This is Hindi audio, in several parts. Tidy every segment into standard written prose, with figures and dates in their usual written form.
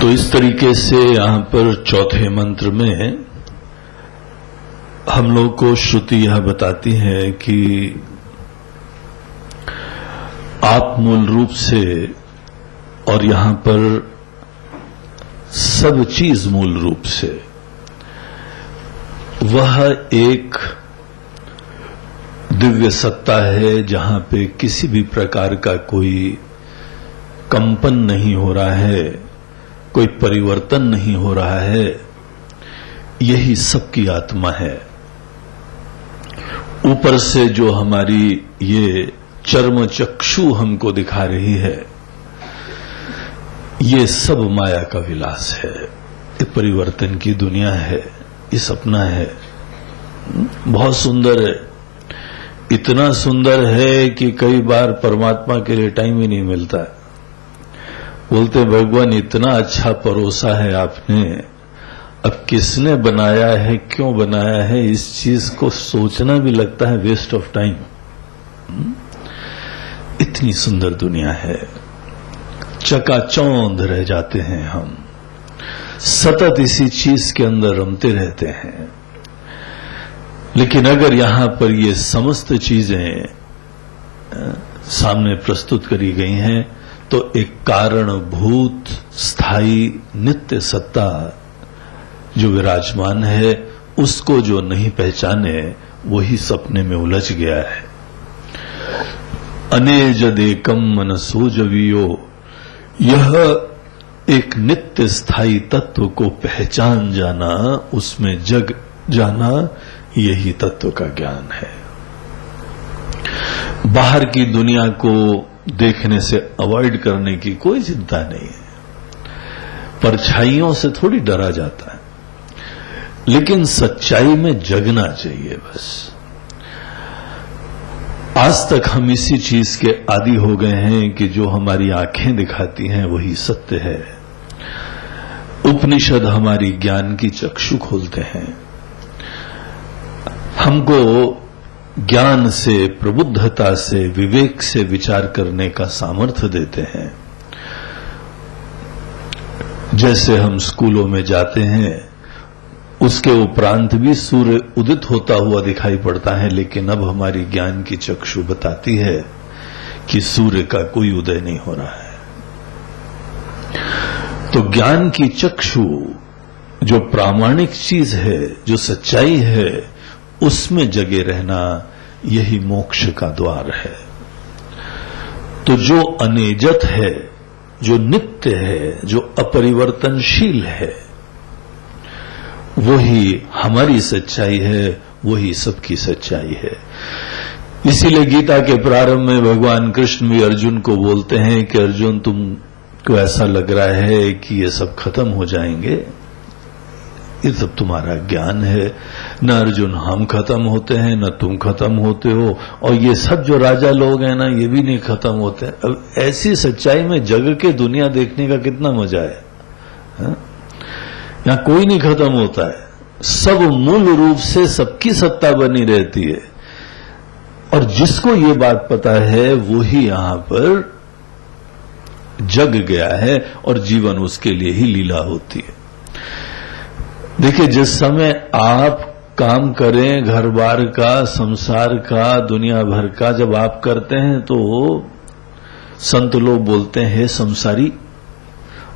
तो इस तरीके से यहां पर चौथे मंत्र में हम लोग को श्रुति यह बताती है कि आप मूल रूप से और यहां पर सब चीज मूल रूप से वह एक दिव्य सत्ता है जहां पे किसी भी प्रकार का कोई कंपन नहीं हो रहा है, कोई परिवर्तन नहीं हो रहा है। यही सबकी आत्मा है। ऊपर से जो हमारी ये चर्म चक्षु हमको दिखा रही है, ये सब माया का विलास है, ये परिवर्तन की दुनिया है, ये सपना है। बहुत सुंदर है, इतना सुंदर है कि कई बार परमात्मा के लिए टाइम ही नहीं मिलता। बोलते भगवान इतना अच्छा परोसा है आपने, अब किसने बनाया है, क्यों बनाया है, इस चीज को सोचना भी लगता है वेस्ट ऑफ टाइम। इतनी सुंदर दुनिया है, चकाचौंध रह जाते हैं हम, सतत इसी चीज के अंदर रमते रहते हैं। लेकिन अगर यहां पर ये समस्त चीजें सामने प्रस्तुत करी गई हैं तो एक कारणभूत स्थायी नित्य सत्ता जो विराजमान है, उसको जो नहीं पहचाने वही सपने में उलझ गया है। अनेजदेकम मनसो जवियो, यह एक नित्य स्थायी तत्व को पहचान जाना, उसमें जग जाना, यही तत्व का ज्ञान है। बाहर की दुनिया को देखने से अवॉइड करने की कोई चिंता नहीं है, परछाइयों से थोड़ी डरा जाता है, लेकिन सच्चाई में जगना चाहिए बस। आज तक हम इसी चीज के आदी हो गए हैं कि जो हमारी आंखें दिखाती हैं वही सत्य है। उपनिषद हमारी ज्ञान की चक्षु खोलते हैं, हमको ज्ञान से, प्रबुद्धता से, विवेक से विचार करने का सामर्थ्य देते हैं। जैसे हम स्कूलों में जाते हैं, उसके उपरांत भी सूर्य उदित होता हुआ दिखाई पड़ता है, लेकिन अब हमारी ज्ञान की चक्षु बताती है कि सूर्य का कोई उदय नहीं हो रहा है। तो ज्ञान की चक्षु जो प्रामाणिक चीज है, जो सच्चाई है, उसमें जगे रहना, यही मोक्ष का द्वार है। तो जो अनेजत है, जो नित्य है, जो अपरिवर्तनशील है, वही हमारी सच्चाई है, वही सबकी सच्चाई है। इसीलिए गीता के प्रारंभ में भगवान कृष्ण भी अर्जुन को बोलते हैं कि अर्जुन, तुमको ऐसा लग रहा है कि ये सब खत्म हो जाएंगे, ये सब तुम्हारा ज्ञान है। न अर्जुन हम खत्म होते हैं, न तुम खत्म होते हो, और ये सब जो राजा लोग हैं ना, ये भी नहीं खत्म होते। अब ऐसी सच्चाई में जग के दुनिया देखने का कितना मजा है, हा? यहां कोई नहीं खत्म होता है, सब मूल रूप से सबकी सत्ता बनी रहती है। और जिसको ये बात पता है वही यहां पर जग गया है, और जीवन उसके लिए ही लीला होती है। देखिए, जिस समय आप काम करें घर बार का, संसार का, दुनिया भर का, जब आप करते हैं तो संत लोग बोलते हैं हे संसारी,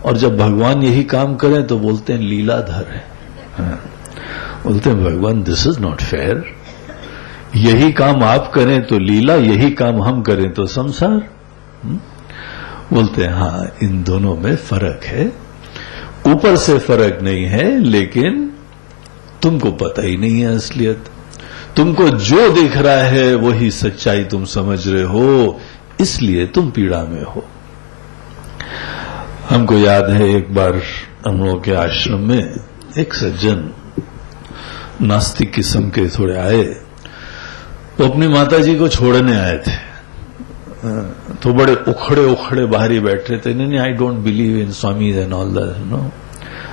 और जब भगवान यही काम करें तो बोलते हैं लीलाधर है। हाँ। बोलते हैं भगवान दिस इज नॉट फेयर, यही काम आप करें तो लीला, यही काम हम करें तो संसार। बोलते हैं हाँ, इन दोनों में फर्क है, ऊपर से फर्क नहीं है, लेकिन तुमको पता ही नहीं है असलियत। तुमको जो दिख रहा है वही सच्चाई तुम समझ रहे हो, इसलिए तुम पीड़ा में हो। हमको याद है एक बार हम लोगों के आश्रम में एक सज्जन नास्तिक किस्म के थोड़े आए, वो अपनी माताजी को छोड़ने आए थे। तो बड़े उखड़े उखड़े बाहर ही बैठे थे, नहीं I don't believe in Swami and all that, no.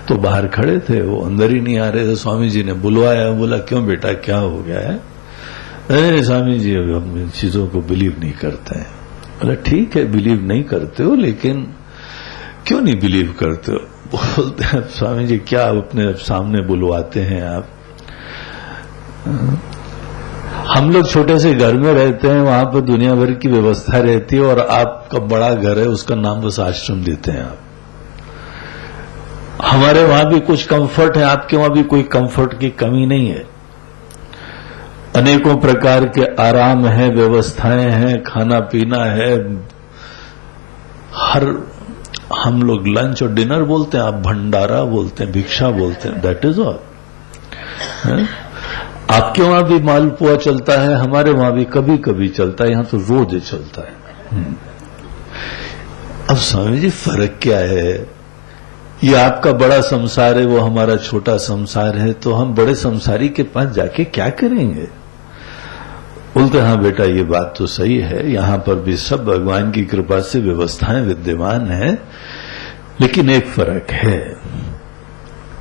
तो बाहर खड़े थे, वो अंदर ही नहीं आ रहे थे। स्वामी जी ने बुलवाया, बोला क्यों बेटा, क्या हो गया है? नहीं स्वामी जी, हम इन चीजों को बिलीव नहीं करते हैं। बोला ठीक है, बिलीव नहीं करते हो, लेकिन क्यों नहीं बिलीव करते हो? बोलते हैं स्वामी जी क्या अपने सामने बुलवाते हैं आप? हम लोग छोटे से घर में रहते हैं, वहां पर दुनिया भर की व्यवस्था रहती है, और आपका बड़ा घर है, उसका नाम बस आश्रम देते हैं आप। हमारे वहां भी कुछ कंफर्ट है, आपके वहां भी कोई कंफर्ट की कमी नहीं है। अनेकों प्रकार के आराम है, व्यवस्थाएं हैं, खाना पीना है। हम लोग लंच और डिनर बोलते हैं, आप भंडारा बोलते हैं, भिक्षा बोलते हैं, दैट इज ऑल। आपके वहां भी मालपुआ चलता है, हमारे वहां भी कभी कभी चलता है, यहां तो रोज चलता है। अब स्वामी जी फर्क क्या है? ये आपका बड़ा संसार है, वो हमारा छोटा संसार है, तो हम बड़े संसारी के पास जाके क्या करेंगे? बोलते हाँ बेटा ये बात तो सही है, यहां पर भी सब भगवान की कृपा से व्यवस्थाएं विद्यमान हैं, लेकिन एक फर्क है,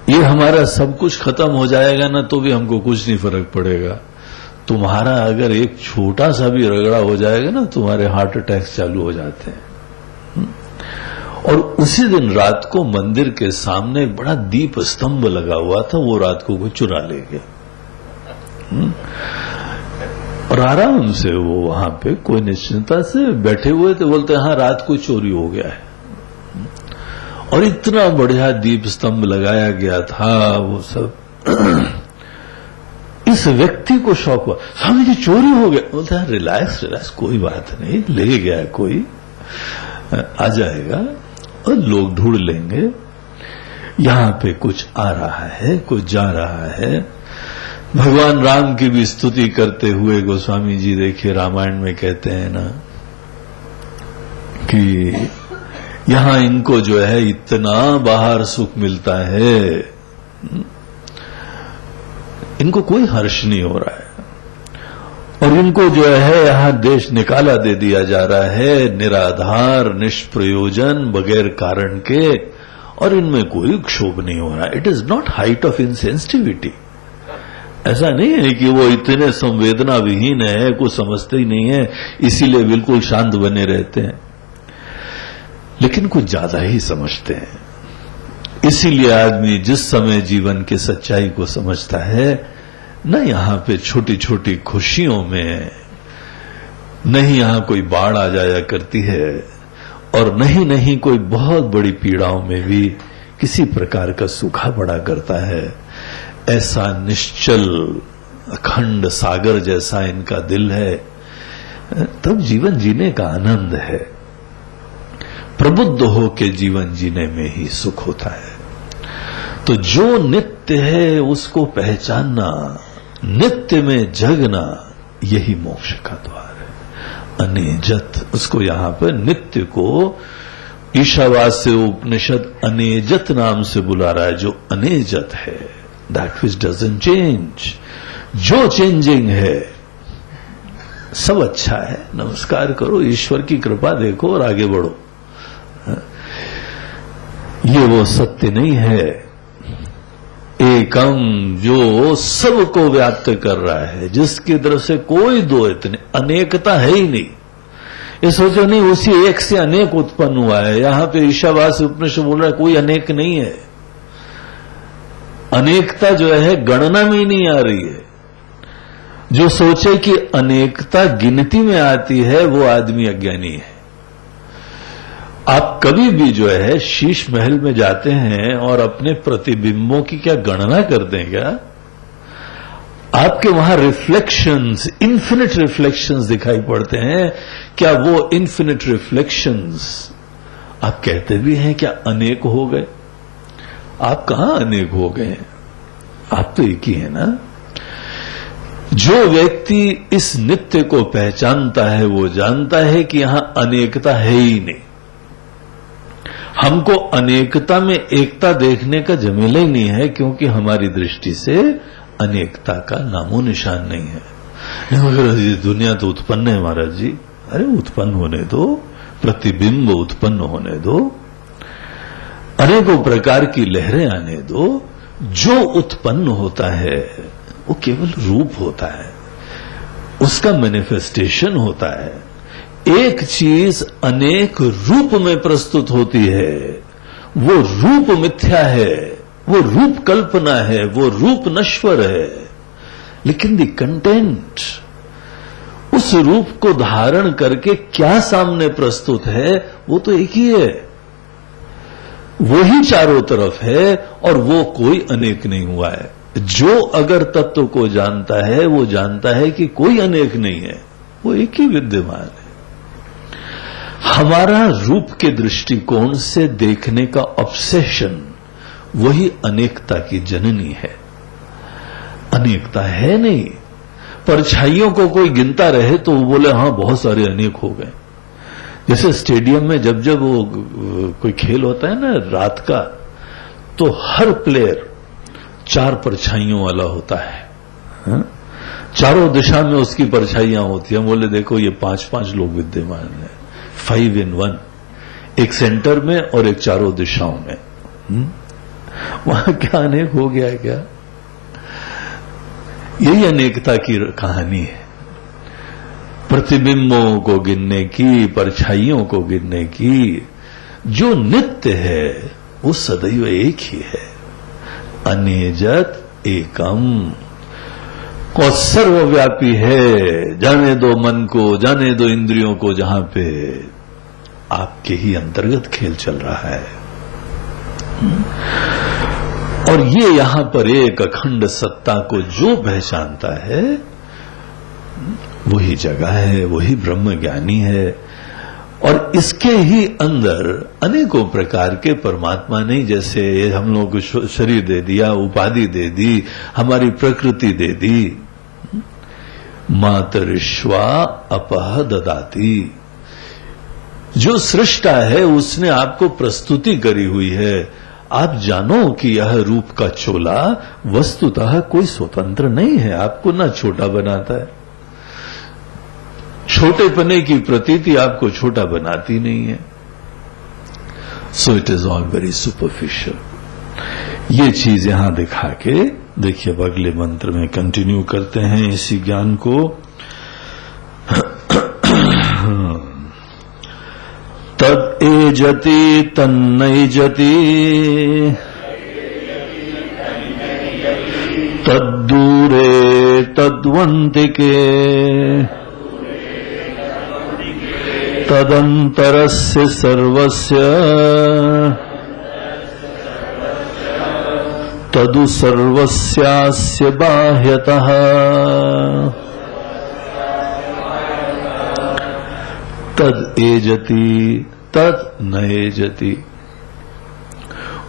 ये हमारा सब कुछ खत्म हो जाएगा ना तो भी हमको कुछ नहीं फर्क पड़ेगा। तुम्हारा अगर एक छोटा सा भी रगड़ा हो जाएगा ना, तुम्हारे हार्ट अटैक्स चालू हो जाते हैं। और उसी दिन रात को मंदिर के सामने एक बड़ा दीप स्तंभ लगा हुआ था, वो रात को कोई चुरा ले गया। और आराम से वो वहां पे कोई निश्चिंता से बैठे हुए थे, बोलते हाँ रात को चोरी हो गया है। और इतना बढ़िया दीप स्तंभ लगाया गया था, वो सब इस व्यक्ति को शौक हुआ, स्वामी जी चोरी हो गया। बोलते हैं रिलैक्स रिलैक्स, कोई बात नहीं, ले गया कोई, आ जाएगा और लोग ढूंढ लेंगे। यहां पे कुछ आ रहा है, कुछ जा रहा है। भगवान राम की भी स्तुति करते हुए गोस्वामी जी देखिए रामायण में कहते हैं ना कि यहां इनको जो है इतना बाहर सुख मिलता है, इनको कोई हर्ष नहीं हो रहा है, और इनको जो है यहां देश निकाला दे दिया जा रहा है, निराधार निष्प्रयोजन बगैर कारण के, और इनमें कोई क्षोभ नहीं हो रहा। It is not height of insensitivity. ऐसा नहीं है कि वो इतने संवेदना विहीन है, कुछ समझते ही नहीं है, इसीलिए बिल्कुल शांत बने रहते हैं, लेकिन कुछ ज्यादा ही समझते हैं। इसीलिए आदमी जिस समय जीवन की सच्चाई को समझता है, न यहां पे छोटी छोटी खुशियों में नहीं यहां कोई बाढ़ आ जाया करती है, और नहीं कोई बहुत बड़ी पीड़ाओं में भी किसी प्रकार का सूखा पड़ा करता है। ऐसा निश्चल अखंड सागर जैसा इनका दिल है, तब जीवन जीने का आनंद है। प्रबुद्ध होकर जीवन जीने में ही सुख होता है। तो जो नित्य है उसको पहचानना, नित्य में जगना, यही मोक्ष का द्वार है। अनेजत, उसको यहां पर नित्य को ईशावास्य उपनिषद अनेजत नाम से बुला रहा है। जो अनेजत है, दैट विच डजंट चेंज, जो चेंजिंग है सब अच्छा है, नमस्कार करो, ईश्वर की कृपा देखो और आगे बढ़ो। ये वो सत्य नहीं है एकम जो सबको व्याप्त कर रहा है, जिसकी तरफ से कोई द्वैत नहीं, अनेकता है ही नहीं। ये सोचो नहीं उसी एक से अनेक उत्पन्न हुआ है। यहां पे ईशावास्य उपनिषद बोल रहा है कोई अनेक नहीं है। अनेकता जो है गणना में ही नहीं आ रही है। जो सोचे कि अनेकता गिनती में आती है वो आदमी अज्ञानी है। आप कभी भी जो है शीश महल में जाते हैं और अपने प्रतिबिंबों की क्या गणना करते हैं क्या? आपके वहां रिफ्लेक्शंस, इन्फिनिट रिफ्लेक्शंस दिखाई पड़ते हैं। क्या वो इन्फिनिट रिफ्लेक्शंस आप कहते भी हैं क्या अनेक हो गए? आप कहां अनेक हो गए? आप तो एक ही है ना। जो व्यक्ति इस नित्य को पहचानता है वो जानता है कि यहां अनेकता है ही नहीं। हमको अनेकता में एकता देखने का झमेला ही नहीं है, क्योंकि हमारी दृष्टि से अनेकता का नामो निशान नहीं है। मगर ये दुनिया तो उत्पन्न है महाराज जी। अरे उत्पन्न होने दो, प्रतिबिंब उत्पन्न होने दो, अनेकों प्रकार की लहरें आने दो। जो उत्पन्न होता है वो केवल रूप होता है, उसका मैनिफेस्टेशन होता है। एक चीज अनेक रूप में प्रस्तुत होती है वो रूप मिथ्या है, वो रूप कल्पना है, वो रूप नश्वर है, लेकिन द कंटेंट, उस रूप को धारण करके क्या सामने प्रस्तुत है वो तो एक ही है, वही चारों तरफ है और वो कोई अनेक नहीं हुआ है। जो अगर तत्व को जानता है वो जानता है कि कोई अनेक नहीं है, वो एक ही विद्यमान है। हमारा रूप के दृष्टिकोण से देखने का ऑब्सेशन वही अनेकता की जननी है। अनेकता है नहीं। परछाइयों को कोई गिनता रहे तो वो बोले हां बहुत सारे अनेक हो गए। जैसे स्टेडियम में जब जब वो कोई खेल होता है ना रात का, तो हर प्लेयर 4 परछाइयों वाला होता है, हा? चारों दिशा में उसकी परछाइयां होती हैं। बोले देखो ये 5-5 लोग विद्यमान हैं, 5 in 1, एक सेंटर में और एक चारों दिशाओं में। वहां क्या अनेक हो गया क्या? यही अनेकता की कहानी है। प्रतिबिंबों को गिनने की, परछाइयों को गिनने की। जो नित्य है वो सदैव एक ही है, अनेजत एकम, और सर्वव्यापी है। जाने दो मन को, जाने दो इंद्रियों को, जहां पे आपके ही अंतर्गत खेल चल रहा है। और ये यहां पर एक अखंड सत्ता को जो पहचानता है वही जगह है, वही ब्रह्म ज्ञानी है। और इसके ही अंदर अनेकों प्रकार के परमात्मा नहीं, जैसे हम लोगों को शरीर दे दिया, उपाधि दे दी, हमारी प्रकृति दे दी। मातरिश्वा अपह ददाती, जो सृष्टा है उसने आपको प्रस्तुति करी हुई है। आप जानो कि यह रूप का चोला वस्तुतः कोई स्वतंत्र नहीं है, आपको ना छोटा बनाता है। छोटेपने की प्रतीति आपको छोटा बनाती नहीं है। So it is all very superficial. ये चीज यहां दिखा के देखिए, अब अगले मंत्र में कंटिन्यू करते हैं इसी ज्ञान को। तद एजति तन्नैजति, तद्दूरे तद्वन्तिके, तदंतरस्य सर्वस्य तदु सर्वस्यास्य बाह्यतः। तद एजति तद न एजति,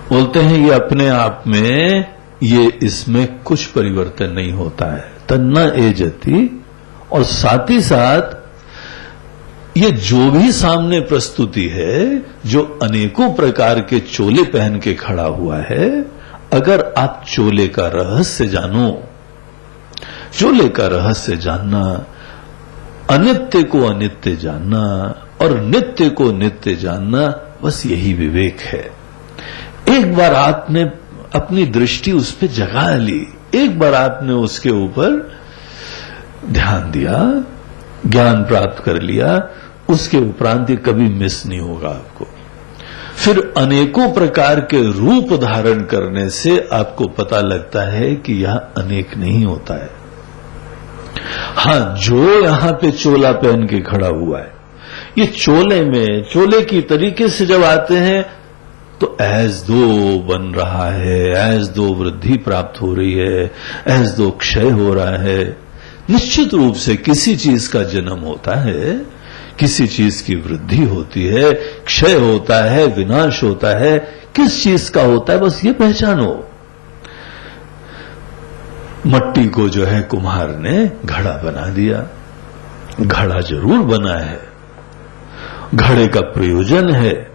बोलते हैं ये अपने आप में, ये इसमें कुछ परिवर्तन नहीं होता है। तद न एजति, और साथ ही साथ ये जो भी सामने प्रस्तुति है, जो अनेकों प्रकार के चोले पहन के खड़ा हुआ है, अगर आप चोले का रहस्य जानो, चोले का रहस्य जानना, अनित्य को अनित्य जानना और नित्य को नित्य जानना, बस यही विवेक है। एक बार आपने अपनी दृष्टि उस पर जगा ली, एक बार आपने उसके ऊपर ध्यान दिया, ज्ञान प्राप्त कर लिया, उसके उपरांत ये कभी मिस नहीं होगा आपको। फिर अनेकों प्रकार के रूप धारण करने से आपको पता लगता है कि यह अनेक नहीं होता है। हां, जो यहां पे चोला पहन के खड़ा हुआ है, ये चोले में, चोले की तरीके से जब आते हैं तो एज दो बन रहा है, एज दो वृद्धि प्राप्त हो रही है, एज दो क्षय हो रहा है। निश्चित रूप से किसी चीज का जन्म होता है, किसी चीज की वृद्धि होती है, क्षय होता है, विनाश होता है। किस चीज का होता है बस ये पहचानो। मट्टी को जो है कुम्हार ने घड़ा बना दिया, घड़ा जरूर बना है, घड़े का प्रयोजन है।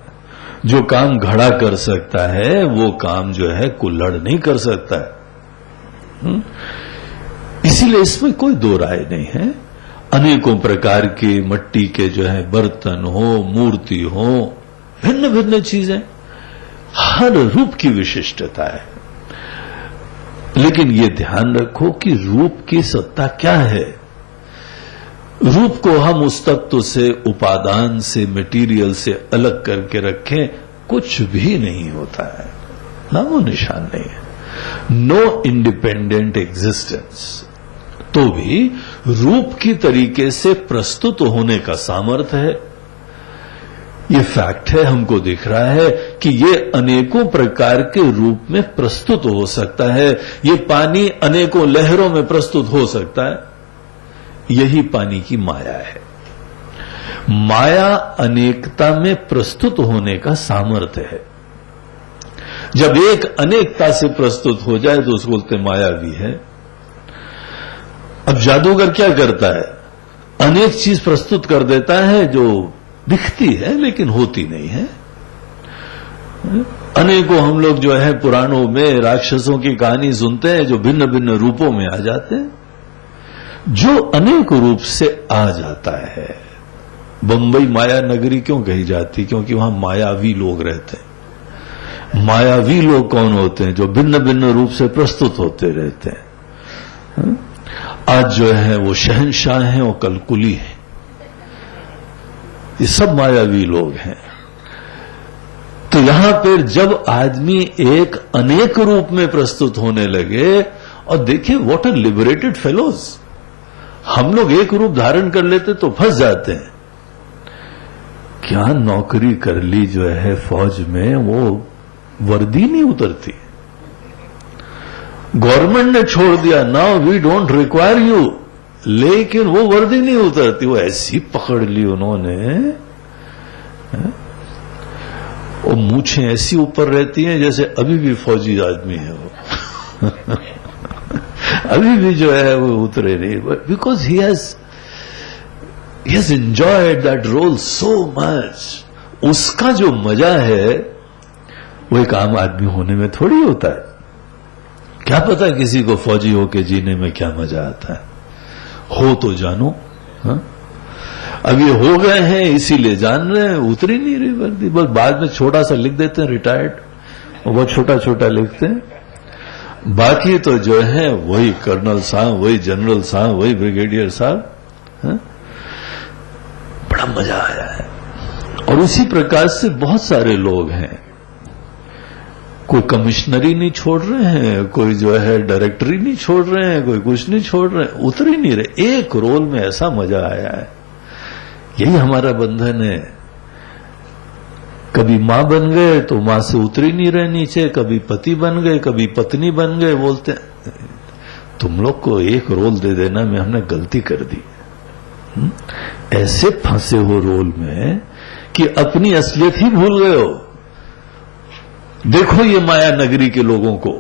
जो काम घड़ा कर सकता है वो काम जो है कुल्हड़ नहीं कर सकता है। इसीलिए इसमें कोई दो राय नहीं है। अनेकों प्रकार के मट्टी के जो है बर्तन हो, मूर्ति हो, भिन्न भिन्न चीजें, हर रूप की विशिष्टता है। लेकिन ये ध्यान रखो कि रूप की सत्ता क्या है। रूप को हम उस तत्व से, उपादान से, मटेरियल से अलग करके रखें, कुछ भी नहीं होता है, नामो निशान नहीं है, नो इंडिपेंडेंट एग्जिस्टेंस। तो भी रूप की तरीके से प्रस्तुत होने का सामर्थ्य है। ये फैक्ट है, हमको दिख रहा है कि ये अनेकों प्रकार के रूप में प्रस्तुत हो सकता है। ये पानी अनेकों लहरों में प्रस्तुत हो सकता है। यही पानी की माया है। माया अनेकता में प्रस्तुत होने का सामर्थ्य है। जब एक अनेकता से प्रस्तुत हो जाए तो उसको बोलते मायावी है। अब जादूगर क्या करता है? अनेक चीज प्रस्तुत कर देता है जो दिखती है लेकिन होती नहीं है। अनेकों हम लोग जो है पुराणों में राक्षसों की कहानी सुनते हैं जो भिन्न भिन्न रूपों में आ जाते हैं। जो अनेक रूप से आ जाता है। बंबई माया नगरी क्यों कही जाती? क्योंकि वहां मायावी लोग रहते हैं। मायावी लोग कौन होते हैं? जो भिन्न भिन्न रूप से प्रस्तुत होते रहते हैं। आज जो है वो शहंशाह हैं और कल कुली हैं। ये सब मायावी लोग हैं। तो यहां पर जब आदमी एक अनेक रूप में प्रस्तुत होने लगे, और देखिए व्हाट अ लिबरेटेड फेलोज, हम लोग एक रूप धारण कर लेते तो फंस जाते हैं। क्या नौकरी कर ली जो है फौज में, वो वर्दी नहीं उतरती। गवर्नमेंट ने छोड़ दिया, now we don't require you, लेकिन वो वर्दी नहीं उतरती। वो ऐसी पकड़ ली उन्होंने, वो मूछें ऐसी ऊपर रहती हैं जैसे अभी भी फौजी आदमी है वो अभी भी जो है वो उतरे नहीं, because he has enjoyed that role so much. उसका जो मजा है वो एक आम आदमी होने में थोड़ी होता है। क्या पता किसी को फौजी होके जीने में क्या मजा आता है। हो तो जानो। हा? अब ये हो गए हैं इसीलिए जान रहे हैं, उतरी नहीं रही वर्दी। बस बाद में छोटा सा लिख देते हैं रिटायर्ड, और बहुत छोटा छोटा लिखते हैं। बाकी तो जो है वही कर्नल साहब, वही जनरल साहब, वही ब्रिगेडियर साहब। बड़ा मजा आया है। और उसी प्रकार से बहुत सारे लोग हैं। कोई कमिश्नरी नहीं छोड़ रहे हैं, कोई जो है डायरेक्टरी नहीं छोड़ रहे हैं, कोई कुछ नहीं छोड़ रहे हैं, उतर ही नहीं रहे। एक रोल में ऐसा मजा आया है। यही हमारा बंधन है। कभी मां बन गए तो मां से उतर ही नहीं रहे नीचे, कभी पति बन गए, कभी पत्नी बन गए। बोलते हैं तुम लोग को एक रोल दे देना में हमने गलती कर दी। ऐसे फंसे हो रोल में कि अपनी असलियत ही भूल गए हो। देखो ये माया नगरी के लोगों को,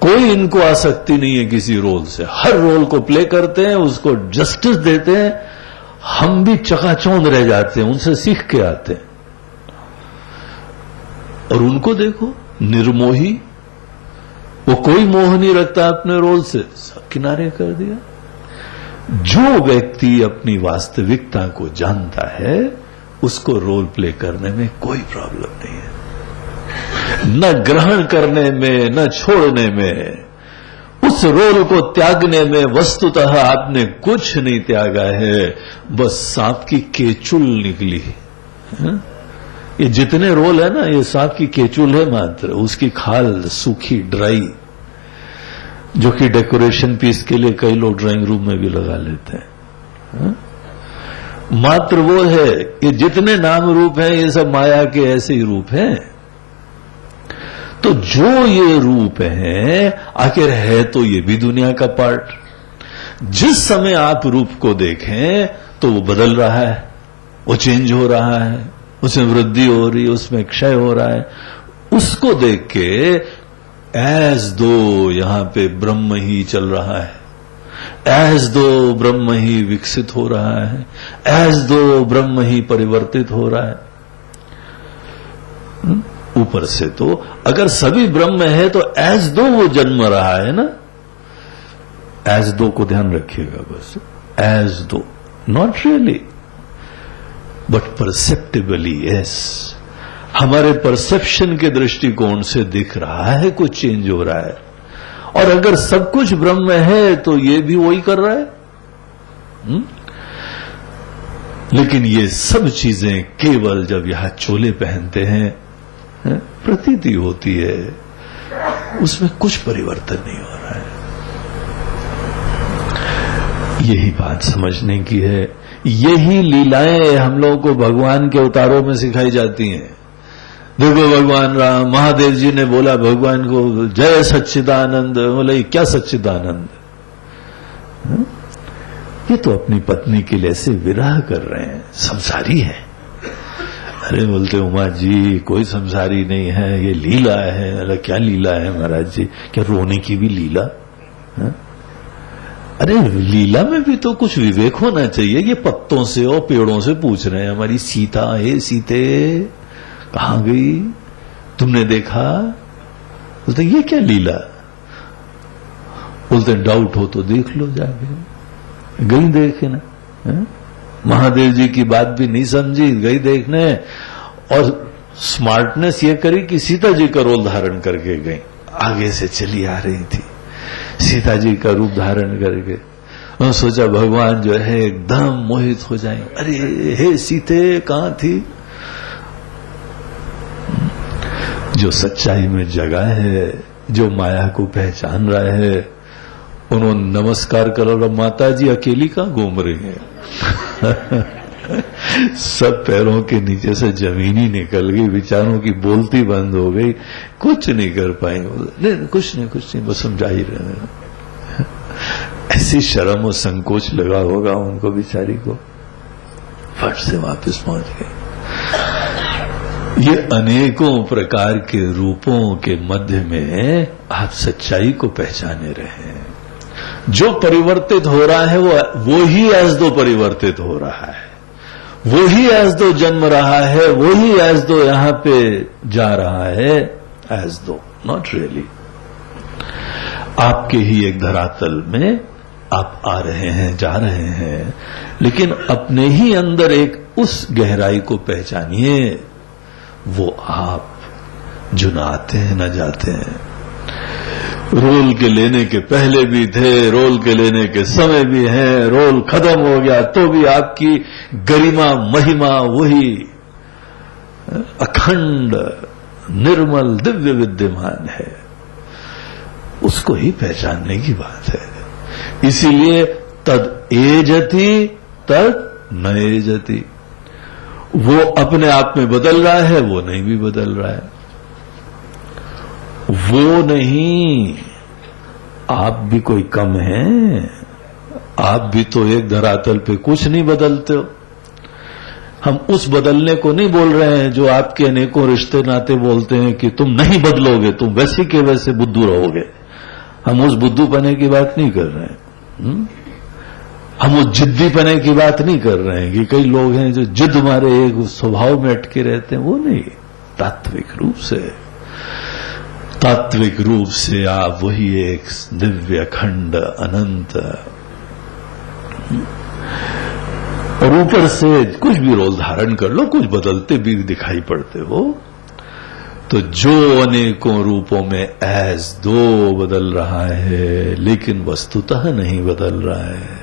कोई इनको आसक्ति नहीं है किसी रोल से। हर रोल को प्ले करते हैं, उसको जस्टिस देते हैं। हम भी चकाचौंध रह जाते हैं, उनसे सीख के आते हैं। और उनको देखो निर्मोही, वो कोई मोह नहीं रखता अपने रोल से, सब किनारे कर दिया। जो व्यक्ति अपनी वास्तविकता को जानता है उसको रोल प्ले करने में कोई प्रॉब्लम नहीं है। न ग्रहण करने में, न छोड़ने में, उस रोल को त्यागने में वस्तुतः आपने कुछ नहीं त्यागा है, बस सांप की केचुल निकली। ये जितने रोल है ना, ये सांप की केचुल है मात्र, उसकी खाल सूखी ड्राई, जो कि डेकोरेशन पीस के लिए कई लोग ड्राइंग रूम में भी लगा लेते हैं। मात्र वो है। ये जितने नाम रूप हैं ये सब माया के ऐसे ही रूप हैं। तो जो ये रूप है आखिर है तो ये भी दुनिया का पार्ट। जिस समय आप रूप को देखें तो वो बदल रहा है, वो चेंज हो रहा है, उसमें वृद्धि हो रही है, उसमें क्षय हो रहा है। उसको देख के एज दो यहां पे ब्रह्म ही चल रहा है, एज दो ब्रह्म ही विकसित हो रहा है, एज दो ब्रह्म ही परिवर्तित हो रहा है। ऊपर से तो अगर सभी ब्रह्म है तो एज दो वो जन्म रहा है ना। एज दो को ध्यान रखिएगा बस, एज दो, नॉट रियली बट परसेप्टिबली यस। हमारे परसेप्शन के दृष्टिकोण से दिख रहा है कुछ चेंज हो रहा है। और अगर सब कुछ ब्रह्म है तो ये भी वही कर रहा है। लेकिन ये सब चीजें केवल जब यहां चोले पहनते हैं प्रतीति होती है, उसमें कुछ परिवर्तन नहीं हो रहा है। यही बात समझने की है। यही लीलाएं हम लोगों को भगवान के अवतारों में सिखाई जाती हैं। देखो भगवान राम, महादेव जी ने बोला भगवान को, जय सच्चिदानंद। बोले क्या सच्चिदानंद? ये तो अपनी पत्नी के लिए ऐसे विरह कर रहे हैं, संसारी है। अरे बोलते उमा जी कोई संसारी नहीं है, ये लीला है। अरे क्या लीला है महाराज जी? क्या रोने की भी लीला? अरे लीला में भी तो कुछ विवेक होना चाहिए। ये पत्तों से और पेड़ों से पूछ रहे हैं हमारी सीता, हे सीते कहां गई, तुमने देखा? बोलते ये क्या लीला? बोलते डाउट हो तो देख लो जाके। गई देखे ना, महादेव जी की बात भी नहीं समझी, गई देखने, और स्मार्टनेस ये करी कि सीता जी का रोल धारण करके गई। आगे से चली आ रही थी सीता जी का रूप धारण करके, और सोचा भगवान जो है एकदम मोहित हो जाए। अरे हे सीते कहां थी? जो सच्चाई में जगा है, जो माया को पहचान रहा है, उन्होंने नमस्कार करो, माता जी अकेली कहां घूम रही है? सब पैरों के नीचे से जमीन ही निकल गई, बेचारों की बोलती बंद हो गई, कुछ नहीं कर पाएंगे। नहीं कुछ नहीं बस समझा ही रहे। ऐसी शर्म और संकोच लगा होगा उनको बेचारी को, फट से वापस पहुंच गए। ये अनेकों प्रकार के रूपों के मध्य में आप सच्चाई को पहचाने रहे हैं। जो परिवर्तित हो रहा है वो ही एज दो परिवर्तित हो रहा है, वो ही एज दो जन्म रहा है, वो ही एज दो यहां पे जा रहा है, एज दो नॉट रियली। आपके ही एक धरातल में आप आ रहे हैं, जा रहे हैं, लेकिन अपने ही अंदर एक उस गहराई को पहचानिए, वो आप जो न आते हैं न जाते हैं। रोल के लेने के पहले भी थे, रोल के लेने के समय भी हैं, रोल खत्म हो गया तो भी आपकी गरिमा महिमा वही अखंड निर्मल दिव्य विद्यमान है। उसको ही पहचानने की बात है। इसीलिए तद एजति तद न एजति। वो अपने आप में बदल रहा है, वो नहीं भी बदल रहा है। वो नहीं, आप भी कोई कम हैं, आप भी तो एक धरातल पे कुछ नहीं बदलते हो। हम उस बदलने को नहीं बोल रहे हैं जो आपके अनेकों रिश्ते नाते बोलते हैं कि तुम नहीं बदलोगे, तुम वैसे के वैसे बुद्धू रहोगे। हम उस बुद्धूपने की बात नहीं कर रहे हैं। हम उस जिद्दीपने की बात नहीं कर रहे हैं कि कई लोग हैं जो जिद मारे एक स्वभाव में अटके रहते हैं, वो नहीं। तात्विक रूप से आप वही एक दिव्य अखंड अनंत, और ऊपर से कुछ भी रोल धारण कर लो, कुछ बदलते भी दिखाई पड़ते हो, तो जो अनेकों रूपों में एज दो बदल रहा है, लेकिन वस्तुतः नहीं बदल रहा है।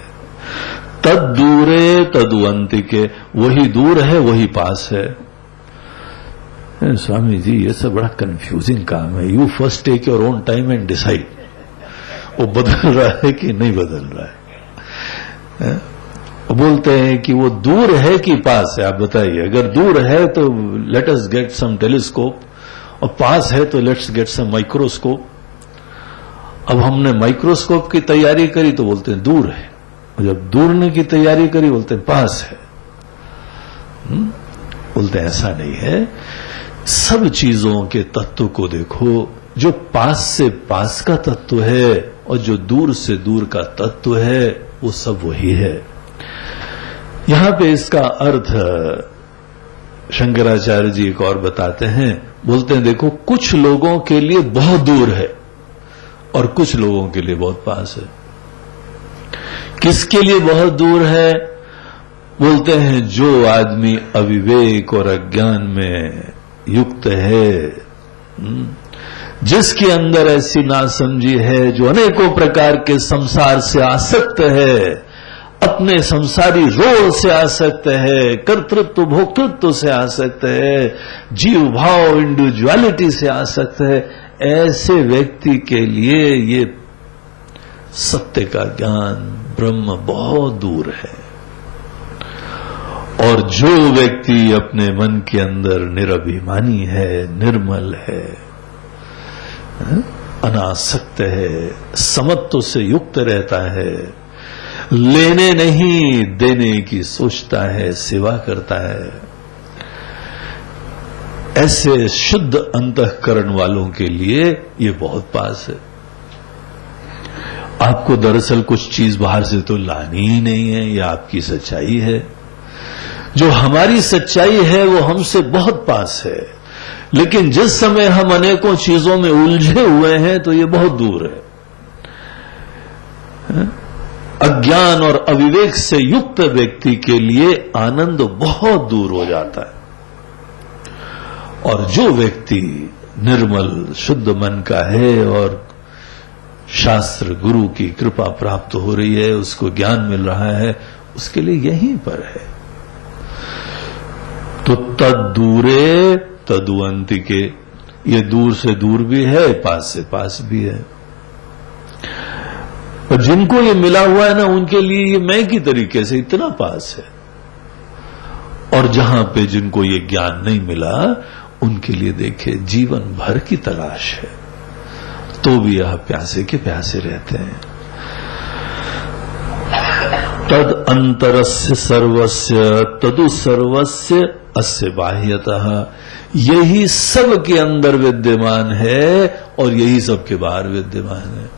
तद दूरे तदुअंतिके, वही दूर है वही पास है। स्वामी जी ये सब बड़ा कंफ्यूजिंग काम है। You first take your own time and decide, वो बदल रहा है कि नहीं बदल रहा है। बोलते हैं कि वो दूर है कि पास है, आप बताइए। अगर दूर है तो let us get some telescope, और पास है तो लेट्स गेट सम माइक्रोस्कोप। अब हमने माइक्रोस्कोप की तैयारी करी तो बोलते हैं दूर है, और जब दूरने की तैयारी करी बोलते हैं पास है। बोलते हैं ऐसा नहीं है। सब चीजों के तत्व को देखो, जो पास से पास का तत्व है और जो दूर से दूर का तत्व है, वो सब वही है। यहां पे इसका अर्थ शंकराचार्य जी एक और बताते हैं। बोलते हैं देखो, कुछ लोगों के लिए बहुत दूर है और कुछ लोगों के लिए बहुत पास है। किसके लिए बहुत दूर है? बोलते हैं जो आदमी अविवेक और अज्ञान में युक्त है, जिसके अंदर ऐसी नासमझी है, जो अनेकों प्रकार के संसार से आसक्त है, अपने संसारी रोल से आसक्त है, कर्तृत्व भोक्तृत्व से आसक्त है, जीव भाव इंडिविजुअलिटी से आसक्त है, ऐसे व्यक्ति के लिए ये सत्य का ज्ञान ब्रह्म बहुत दूर है। और जो व्यक्ति अपने मन के अंदर निरभिमानी है, निर्मल है, अनासक्त है, समत्व से युक्त रहता है, लेने नहीं देने की सोचता है, सेवा करता है, ऐसे शुद्ध अंतःकरण वालों के लिए ये बहुत पास है। आपको दरअसल कुछ चीज बाहर से तो लानी ही नहीं है, यह आपकी सच्चाई है। जो हमारी सच्चाई है वो हमसे बहुत पास है, लेकिन जिस समय हम अनेकों चीजों में उलझे हुए हैं तो ये बहुत दूर है। अज्ञान और अविवेक से युक्त व्यक्ति के लिए आनंद बहुत दूर हो जाता है। और जो व्यक्ति निर्मल शुद्ध मन का है और शास्त्र गुरु की कृपा प्राप्त हो रही है, उसको ज्ञान मिल रहा है, उसके लिए यहीं पर है। तो तद दूरे तदुअंतिके, ये दूर से दूर भी है, पास से पास भी है। और जिनको ये मिला हुआ है ना, उनके लिए ये मैं की तरीके से इतना पास है। और जहां पे जिनको ये ज्ञान नहीं मिला, उनके लिए देखे जीवन भर की तलाश है, तो भी यह प्यासे के प्यासे रहते हैं। तद अंतरस्य सर्वस्य तदु सर्वस्य अस्य बाह्यतः, यही सब के अंदर विद्यमान है और यही सब के बाहर विद्यमान है।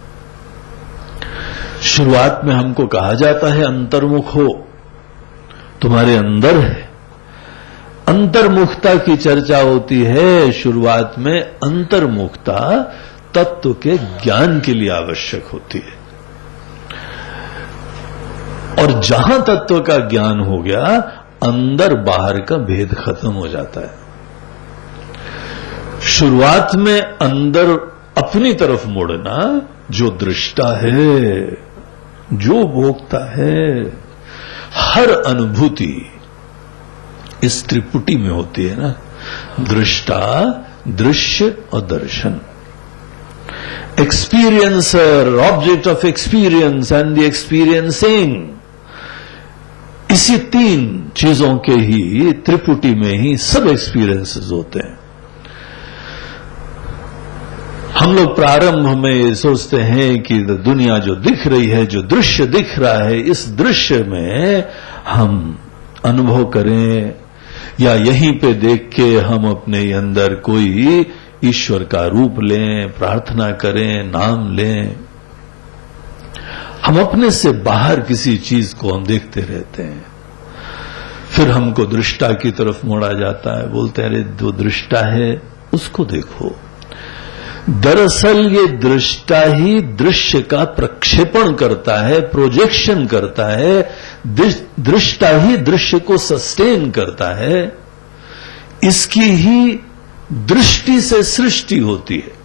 शुरुआत में हमको कहा जाता है अंतर्मुख हो, तुम्हारे अंदर है। अंतर्मुखता की चर्चा होती है शुरुआत में। अंतर्मुखता तत्व के ज्ञान के लिए आवश्यक होती है, और जहां तत्व का ज्ञान हो गया, अंदर बाहर का भेद खत्म हो जाता है। शुरुआत में अंदर अपनी तरफ मुड़ना, जो दृष्टा है, जो भोगता है, हर अनुभूति इस त्रिपुटी में होती है ना, दृष्टा, दृश्य और दर्शन। Experiencer, object of experience and the experiencing, इसी तीन चीजों के ही त्रिपुटी में ही सब एक्सपीरियंसेस होते हैं। हम लोग प्रारंभ में सोचते हैं कि दुनिया जो दिख रही है, जो दृश्य दिख रहा है, इस दृश्य में हम अनुभव करें, या यहीं पे देख के हम अपने अंदर कोई ईश्वर का रूप लें, प्रार्थना करें, नाम लें। हम अपने से बाहर किसी चीज को हम देखते रहते हैं। फिर हमको दृष्टा की तरफ मोड़ा जाता है, बोलते हैं अरे जो दृष्टा है उसको देखो। दरअसल ये दृष्टा ही दृश्य का प्रक्षेपण करता है, प्रोजेक्शन करता है। दृष्टा ही दृश्य को सस्टेन करता है। इसकी ही दृष्टि से सृष्टि होती है।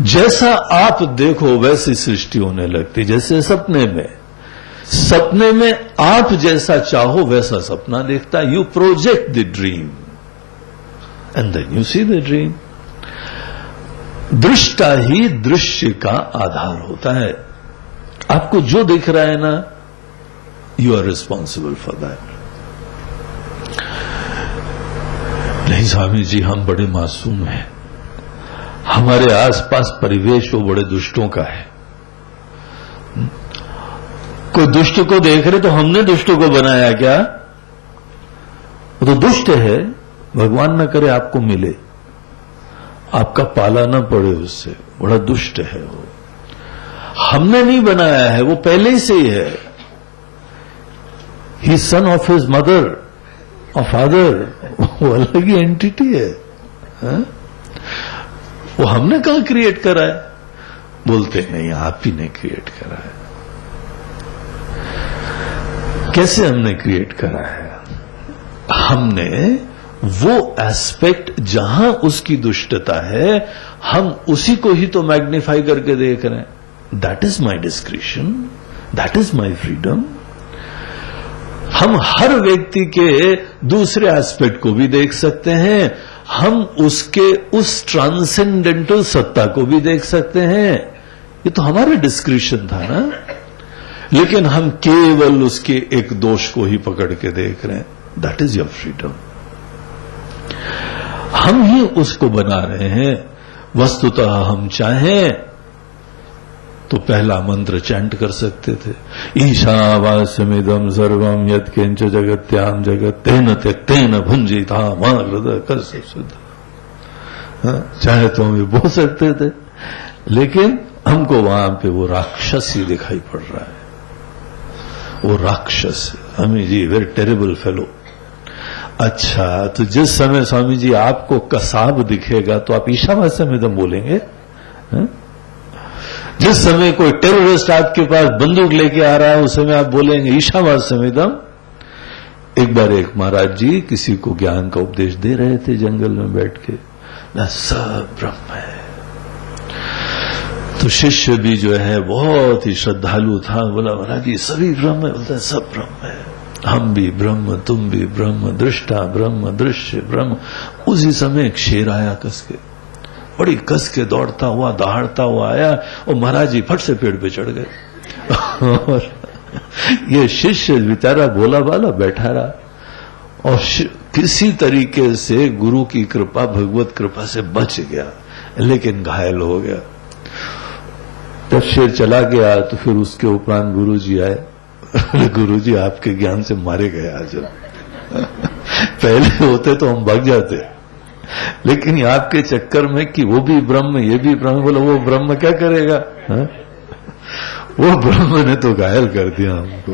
जैसा आप देखो वैसी सृष्टि होने लगती। जैसे सपने में आप जैसा चाहो वैसा सपना दिखता। You project the dream and then you see the dream. दृष्टा ही दृश्य का आधार होता है। आपको जो दिख रहा है ना, you are responsible for that. नहीं स्वामी जी, हम बड़े मासूम हैं, हमारे आसपास परिवेश वो बड़े दुष्टों का है। कोई दुष्ट को देख रहे तो हमने दुष्ट को बनाया क्या? वो तो दुष्ट है, भगवान न करे आपको मिले, आपका पाला न पड़े उससे, बड़ा दुष्ट है वो। हमने नहीं बनाया है, वो पहले ही से ही है। ही सन ऑफ हिज मदर और फादर, वो अलग ही एंटिटी है, हा? वो हमने कहां क्रिएट करा है? बोलते नहीं, आप ही ने क्रिएट करा है। कैसे हमने क्रिएट करा है? हमने वो एस्पेक्ट जहां उसकी दुष्टता है, हम उसी को ही तो मैग्नीफाई करके देख रहे हैं। That is my description, that is my freedom. हम हर व्यक्ति के दूसरे एस्पेक्ट को भी देख सकते हैं, हम उसके उस ट्रांसेंडेंटल सत्ता को भी देख सकते हैं। ये तो हमारा डिस्क्रिप्शन था ना, लेकिन हम केवल उसके एक दोष को ही पकड़ के देख रहे हैं। That is your freedom. हम ही उसको बना रहे हैं। वस्तुतः हम चाहें तो पहला मंत्र चैंट कर सकते थे, ईशावास्यमिदं सर्वं यत्किंच जगत्याम जगत तेन त्यक्तेन भुंजिता मां हृदय कस्य शुद्ध। चाहे तो हम ये बोल सकते थे, लेकिन हमको वहां पे वो राक्षस ही दिखाई पड़ रहा है। वो राक्षस, Swami ji very terrible fellow. अच्छा, तो जिस समय स्वामी जी आपको कसाब दिखेगा तो आप ईशावास्यमिदं बोलेंगे? जिस समय कोई टेररिस्ट आपके पास बंदूक लेके आ रहा है उस समय आप बोलेंगे ईशावास्यमिदं? एक बार एक महाराज जी किसी को ज्ञान का उपदेश दे रहे थे जंगल में बैठ के, ना सब ब्रह्म है। तो शिष्य भी जो है बहुत ही श्रद्धालु था, बोला महाराज जी सभी ब्रह्म है। बोलता है सब ब्रह्म है, हम भी ब्रह्म, तुम भी ब्रह्म, दृष्टा ब्रह्म, दृश्य ब्रह्म। उसी समय एक शेर आया कस के, बड़ी कस के दौड़ता हुआ दहाड़ता हुआ आया और महाराज जी फट से पेड़ पे चढ़ गए। और ये शिष्य बेचारा भोला भाला बैठा रहा और किसी तरीके से गुरु की कृपा, भगवत कृपा से बच गया, लेकिन घायल हो गया। जब शेर चला गया तो फिर उसके उपरांत गुरु जी आए। गुरु जी आपके ज्ञान से मारे गए आज। पहले होते तो हम भाग जाते, लेकिन ये आपके चक्कर में कि वो भी ब्रह्म ये भी ब्रह्म, बोला वो ब्रह्म क्या करेगा? हा? वो ब्रह्म ने तो घायल कर दिया हमको।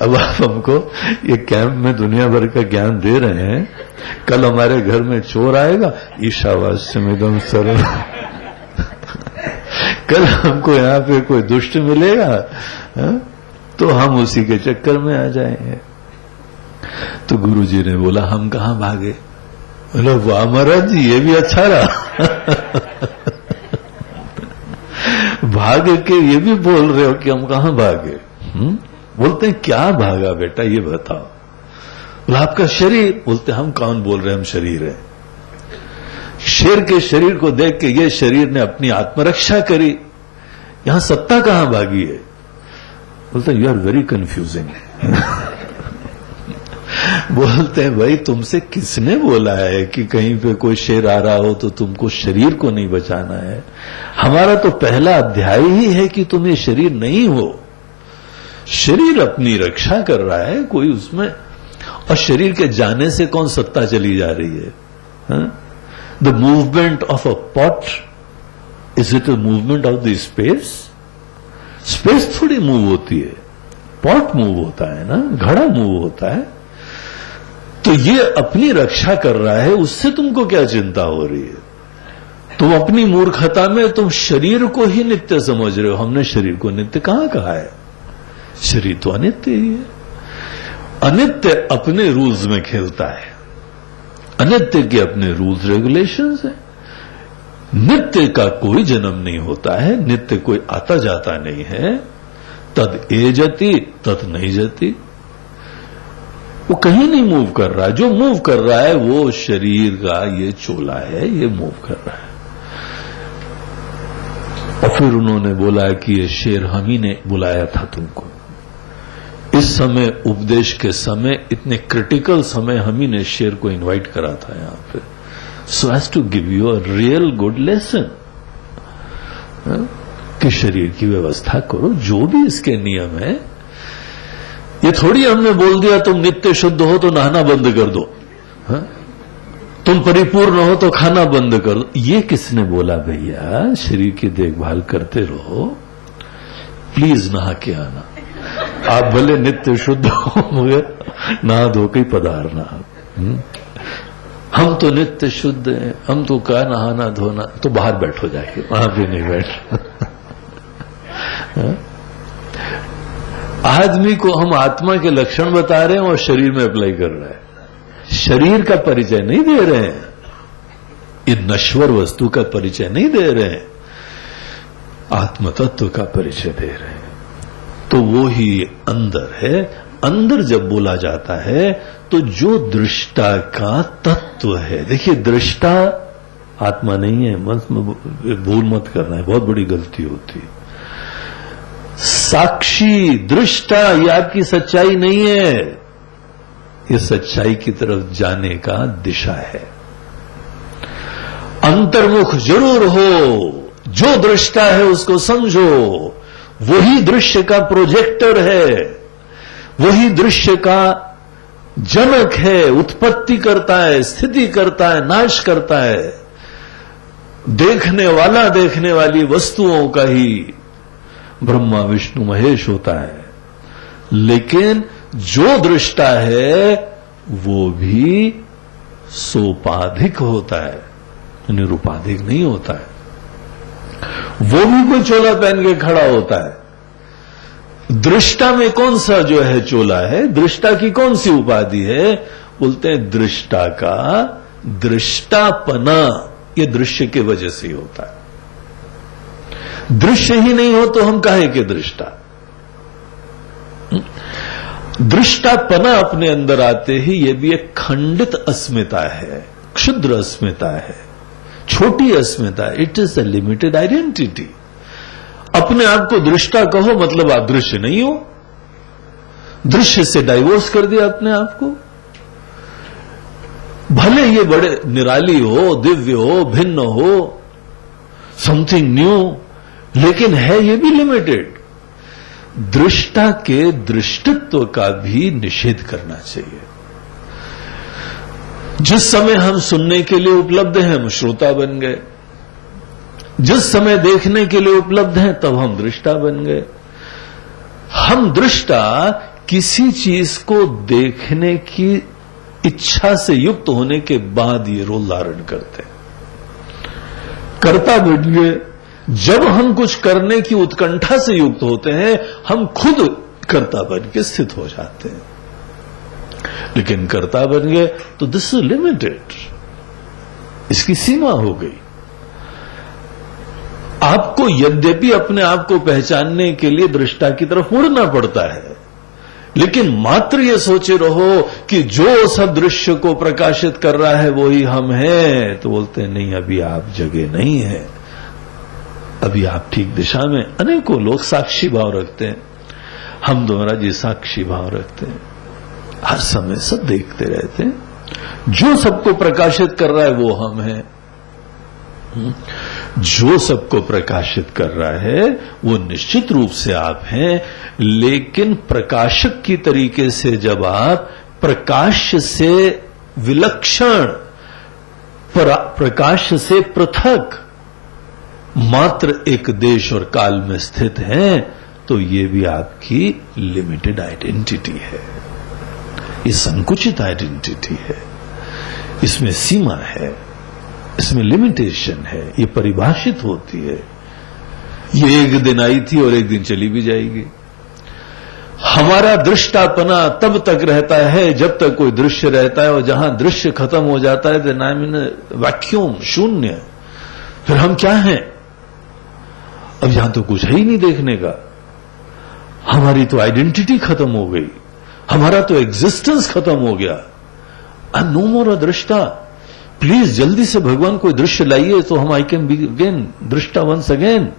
अब आप हमको ये कैंप में दुनिया भर का ज्ञान दे रहे हैं, कल हमारे घर में चोर आएगा, ईशावास्यमिदं सर्वं। कल हमको यहाँ पे कोई दुष्ट मिलेगा, तो हम उसी के चक्कर में आ जाएंगे। तो गुरुजी ने बोला हम कहां भागे? बोला वाह महाराज जी ये भी अच्छा रहा। भाग के ये भी बोल रहे हो कि हम कहां भागे? बोलते हैं क्या भागा बेटा ये बताओ। बोला आपका शरीर। बोलते हम कौन बोल रहे हैं, हम शरीर है। शेर के शरीर को देख के ये शरीर ने अपनी आत्मरक्षा करी, यहां सत्ता कहां भागी है? बोलते यू आर वेरी कंफ्यूजिंग। बोलते हैं भाई तुमसे किसने बोला है कि कहीं पे कोई शेर आ रहा हो तो तुमको शरीर को नहीं बचाना है? हमारा तो पहला अध्याय ही है कि तुम ये शरीर नहीं हो। शरीर अपनी रक्षा कर रहा है, कोई उसमें, और शरीर के जाने से कौन सत्ता चली जा रही है? The movement of a pot, is it a movement of the space? Space थोड़ी मूव होती है, पॉट मूव होता है ना, घड़ा मूव होता है। तो ये अपनी रक्षा कर रहा है, उससे तुमको क्या चिंता हो रही है? तुम अपनी मूर्खता में तुम शरीर को ही नित्य समझ रहे हो। हमने शरीर को नित्य कहां कहा है? शरीर तो अनित्य ही है। अनित्य अपने रूल्स में खेलता है, अनित्य के अपने रूल्स रेगुलेशंस हैं। नित्य का कोई जन्म नहीं होता है, नित्य कोई आता जाता नहीं है। तद एजति तद नहीं जति, वो कहीं नहीं मूव कर रहा है। जो मूव कर रहा है वो शरीर का ये चोला है, ये मूव कर रहा है। और फिर उन्होंने बोला कि ये शेर हम ही ने बुलाया था तुमको। इस समय उपदेश के समय, इतने क्रिटिकल समय, हम ही ने शेर को इनवाइट करा था यहां पे, so as to give you a real good lesson कि शरीर की व्यवस्था करो, जो भी इसके नियम है। ये थोड़ी हमने बोल दिया तुम नित्य शुद्ध हो तो नहाना बंद कर दो, तुम परिपूर्ण हो तो खाना बंद कर दो। ये किसने बोला? भैया शरीर की देखभाल करते रहो, प्लीज नहा के आना। आप भले नित्य शुद्ध हो मगर नहा धो के पधारना। हम तो नित्य शुद्ध हैं, हम तो क्या नहाना धोना, तो बाहर बैठो जाके, वहां भी नहीं बैठ। आदमी को हम आत्मा के लक्षण बता रहे हैं और शरीर में अप्लाई कर रहा है। शरीर का परिचय नहीं दे रहे हैं, ये नश्वर वस्तु का परिचय नहीं दे रहे हैं। आत्म तत्व का परिचय दे रहे हैं। तो वो ही अंदर है। अंदर जब बोला जाता है तो जो दृष्टा का तत्व है, देखिए दृष्टा आत्मा नहीं है, मत भूल मत करना है, बहुत बड़ी गलती होती है। साक्षी दृष्टा ये आपकी सच्चाई नहीं है, ये सच्चाई की तरफ जाने का दिशा है। अंतर्मुख जरूर हो, जो दृष्टा है उसको समझो, वही दृश्य का प्रोजेक्टर है, वही दृश्य का जनक है, उत्पत्ति करता है, स्थिति करता है, नाश करता है। देखने वाला देखने वाली वस्तुओं का ही ब्रह्मा विष्णु महेश होता है, लेकिन जो दृष्टा है वो भी सोपाधिक होता है, निरुपाधिक नहीं होता है। वो भी कोई चोला पहन के खड़ा होता है। दृष्टा में कौन सा जो है चोला है, दृष्टा की कौन सी उपाधि है? बोलते हैं दृष्टा का दृष्टापना, ये दृश्य के वजह से ही होता है। दृश्य ही नहीं हो तो हम काहे के दृष्टा? दृष्टापना अपने अंदर आते ही ये भी एक खंडित अस्मिता है, क्षुद्र अस्मिता है, छोटी अस्मिता है। It is a limited identity. अपने आप को दृष्टा कहो मतलब आप दृश्य नहीं हो। दृश्य से डाइवोर्स कर दिया अपने आप को। भले ये बड़े निराली हो, दिव्य हो, भिन्न हो, समथिंग न्यू, लेकिन है ये भी लिमिटेड। दृष्टा के दृष्टित्व का भी निषेध करना चाहिए। जिस समय हम सुनने के लिए उपलब्ध हैं हम श्रोता बन गए, जिस समय देखने के लिए उपलब्ध हैं तब हम दृष्टा बन गए। हम दृष्टा किसी चीज को देखने की इच्छा से युक्त होने के बाद ये रोल धारण करते हैं। कर्ता बन गए। जब हम कुछ करने की उत्कंठा से युक्त होते हैं हम खुद कर्ता बन के स्थित हो जाते हैं। लेकिन कर्ता बन गए तो दिस इज लिमिटेड, इसकी सीमा हो गई। आपको यद्यपि अपने आप को पहचानने के लिए दृष्टा की तरफ मुड़ना पड़ता है, लेकिन मात्र ये सोचे रहो कि जो सब दृश्य को प्रकाशित कर रहा है वही हम हैं, तो बोलते हैं नहीं, अभी आप जगह नहीं है, अभी आप ठीक दिशा में। अनेकों लोग साक्षी भाव रखते हैं। हम तो महाराज जी साक्षी भाव रखते हैं, हर समय सब देखते रहते हैं। जो सबको प्रकाशित कर रहा है वो हम हैं। जो सबको प्रकाशित कर रहा है वो निश्चित रूप से आप हैं, लेकिन प्रकाशक की तरीके से जब आप प्रकाश से विलक्षण, प्रकाश से पृथक मात्र एक देश और काल में स्थित हैं, तो ये भी आपकी लिमिटेड आइडेंटिटी है। ये संकुचित आइडेंटिटी है, इसमें सीमा है, इसमें लिमिटेशन है, ये परिभाषित होती है। ये एक दिन आई थी और एक दिन चली भी जाएगी। हमारा दृष्टापना तब तक रहता है जब तक कोई दृश्य रहता है, और जहां दृश्य खत्म हो जाता है देन आई मीन वैक्यूम, शून्य। फिर हम क्या हैं? अब यहां तो कुछ है ही नहीं देखने का। हमारी तो आइडेंटिटी खत्म हो गई, हमारा तो एग्जिस्टेंस खत्म हो गया। आई एम नो मोर अ दृष्टा। प्लीज जल्दी से भगवान कोई दृश्य लाइए तो हम आई कैन बी अगेन दृष्टा वंस अगेन।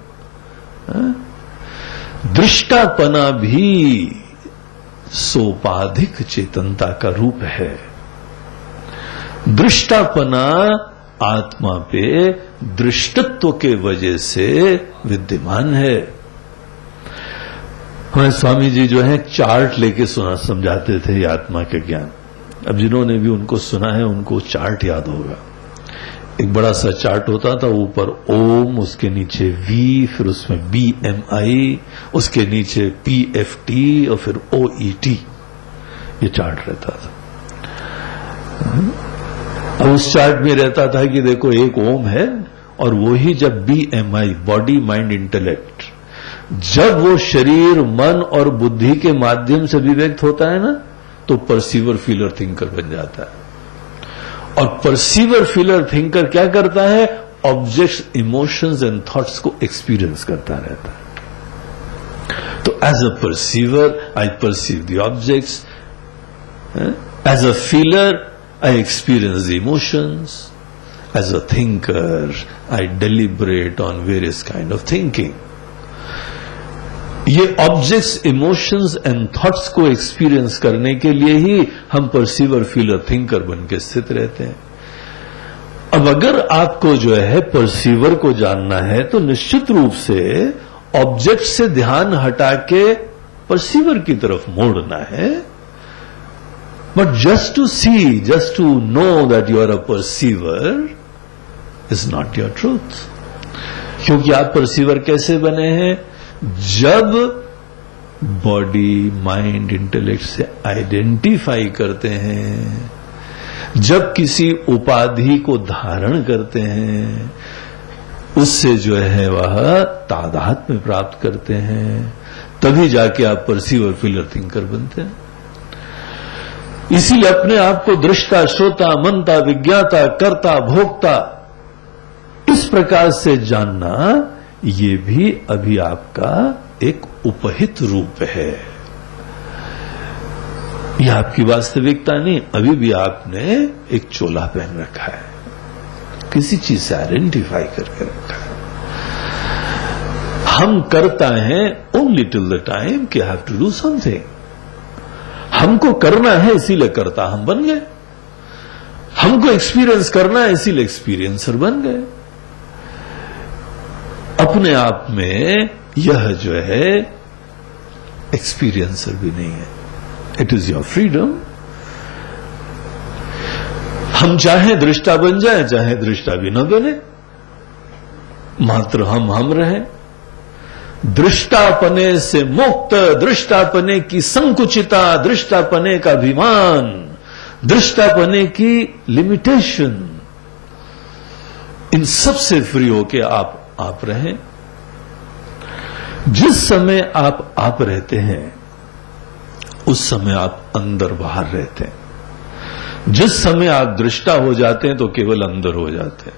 दृष्टापना भी सोपाधिक चेतनता का रूप है। दृष्टापना आत्मा पे दृष्टित्व के वजह से विद्यमान है। हमारे स्वामी जी जो है चार्ट लेके समझाते थे आत्मा के ज्ञान। अब जिन्होंने भी उनको सुना है उनको चार्ट याद होगा। एक बड़ा सा चार्ट होता था, ऊपर ओम, उसके नीचे वी, फिर उसमें BMI, उसके नीचे PFT और फिर OET, ये चार्ट रहता था। अब उस चार्ट में रहता था कि देखो एक ओम है, और वही जब BMI, बॉडी माइंड इंटेलेक्ट, जब वो शरीर मन और बुद्धि के माध्यम से अभिव्यक्त होता है ना, तो परसीवर फीलर थिंकर बन जाता है। और परसीवर फीलर थिंकर क्या करता है? ऑब्जेक्ट्स, इमोशंस एंड थॉट्स को एक्सपीरियंस करता रहता है। तो as a perceiver I perceive the objects, as a feeler I experience the emotions, as a thinker I deliberate on various kind of thinking. ये ऑब्जेक्ट्स, इमोशंस एंड थॉट्स को एक्सपीरियंस करने के लिए ही हम परसीवर, फीलर, थिंकर बन के स्थित रहते हैं। अब अगर आपको जो है परसीवर को जानना है तो निश्चित रूप से ऑब्जेक्ट से ध्यान हटा के परसीवर की तरफ मोड़ना है। But just to see, just to know that you are a perceiver is not your truth. क्योंकि आप परसीवर कैसे बने हैं? जब बॉडी, माइंड, इंटेलेक्ट से आइडेंटिफाई करते हैं, जब किसी उपाधि को धारण करते हैं, उससे जो है वह तादात्म्य प्राप्त करते हैं, तभी जाके आप परसीवर, फीलर, थिंकर बनते हैं। इसीलिए अपने आप को दृष्टा, श्रोता, मनता, विज्ञाता, कर्ता, भोक्ता इस प्रकार से जानना, ये भी अभी आपका एक उपहित रूप है। यह आपकी वास्तविकता नहीं। अभी भी आपने एक चोला पहन रखा है, किसी चीज से आइडेंटिफाई करके रखा है। हम करता है ओनली टिल द टाइम कि हैव टू डू समथिंग। हमको करना है इसीलिए करता हम बन गए, हमको एक्सपीरियंस करना है इसीलिए एक्सपीरियंसर बन गए। अपने आप में यह जो है एक्सपीरियंसर भी नहीं है। It is your freedom. हम चाहे दृष्टा बन जाए, चाहे दृष्टा भी न बने, मात्र हम रहें। दृष्टापने से मुक्त, दृष्टापने की संकुचिता, दृष्टापने का अभिमान, दृष्टापने की लिमिटेशन, इन सब से फ्री होके आप रहें। जिस समय आप रहते हैं उस समय आप अंदर बाहर रहते हैं। जिस समय आप दृष्टा हो जाते हैं तो केवल अंदर हो जाते हैं।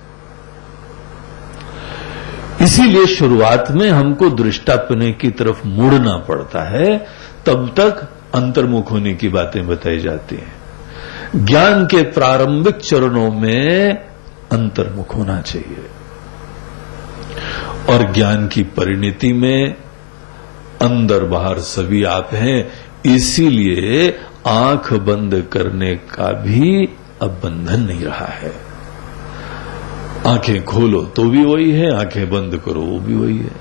इसीलिए शुरुआत में हमको दृष्टापने की तरफ मुड़ना पड़ता है, तब तक अंतर्मुख होने की बातें बताई जाती हैं। ज्ञान के प्रारंभिक चरणों में अंतर्मुख होना चाहिए और ज्ञान की परिणति में अंदर बाहर सभी आप हैं। इसीलिए आंख बंद करने का भी अब बंधन नहीं रहा है। आंखें खोलो तो भी वही है, आंखें बंद करो वो भी वही है।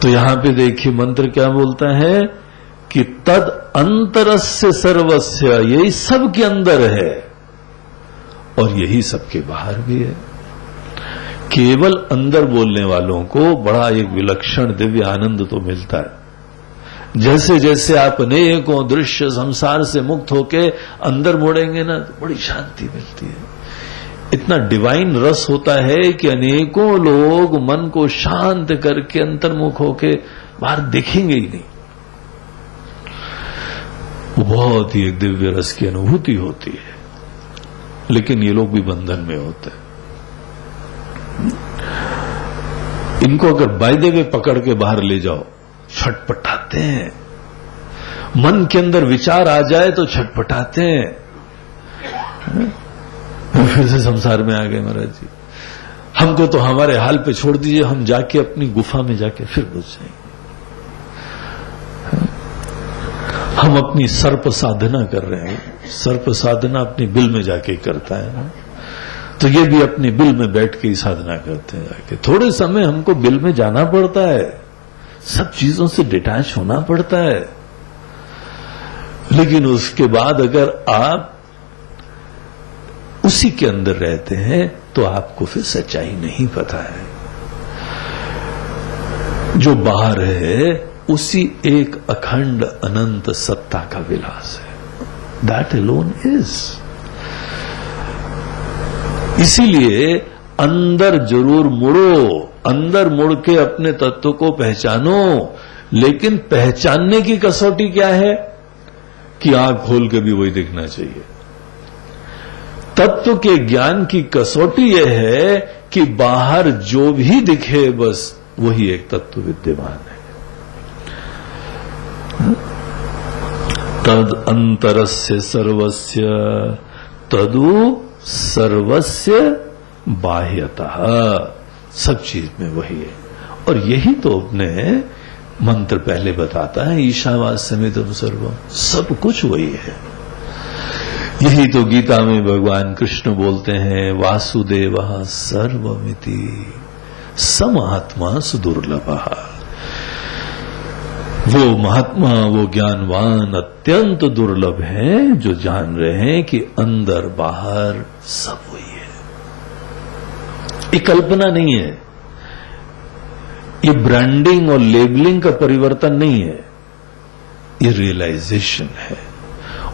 तो यहां पे देखिए मंत्र क्या बोलता है कि तद अंतरस्य सर्वस्य, यही सबके अंदर है और यही सबके बाहर भी है। केवल अंदर बोलने वालों को बड़ा एक विलक्षण दिव्य आनंद तो मिलता है। जैसे जैसे आप अनेकों दृश्य संसार से मुक्त होके अंदर मुड़ेंगे ना तो बड़ी शांति मिलती है। इतना डिवाइन रस होता है कि अनेकों लोग मन को शांत करके अंतर्मुख होके बाहर देखेंगे ही नहीं। वो बहुत ही एक दिव्य रस की अनुभूति होती है, लेकिन ये लोग भी बंधन में होते हैं। इनको अगर बाय द वे पकड़ के बाहर ले जाओ, छटपटाते हैं। मन के अंदर विचार आ जाए तो छटपटाते हैं। फिर से संसार में आ गए महाराज जी, हमको तो हमारे हाल पे छोड़ दीजिए, हम जाके अपनी गुफा में जाके फिर घुस जाएंगे। हम अपनी सर्प साधना कर रहे हैं। सर्प साधना अपनी बिल में जाके ही करता है ना, तो ये भी अपने बिल में बैठ के ही साधना करते हैं जाके। थोड़े समय हमको बिल में जाना पड़ता है, सब चीजों से डिटैच होना पड़ता है, लेकिन उसके बाद अगर आप उसी के अंदर रहते हैं तो आपको फिर सच्चाई नहीं पता है। जो बाहर है उसी एक अखंड अनंत सत्ता का विलास है। That alone is. इसीलिए अंदर जरूर मुड़ो, अंदर मुड़ के अपने तत्व को पहचानो, लेकिन पहचानने की कसौटी क्या है कि आंख खोल के भी वही दिखना चाहिए। तत्व के ज्ञान की कसौटी यह है कि बाहर जो भी दिखे बस वही एक तत्व विद्यमान है। तद अंतरस्य सर्वस्य तदु सर्वस्य बाह्यतः, सब चीज में वही है। और यही तो अपने मंत्र पहले बताता है, ईशावास्यमिदं सर्वम, सब कुछ वही है। यही तो गीता में भगवान कृष्ण बोलते हैं, वासुदेवः सर्वमिति समात्मा सुदुर्लभः। वो महात्मा, वो ज्ञानवान अत्यंत दुर्लभ हैं जो जान रहे हैं कि अंदर बाहर सब वही है। ये कल्पना नहीं है, ये ब्रांडिंग और लेबलिंग का परिवर्तन नहीं है, ये रियलाइजेशन है।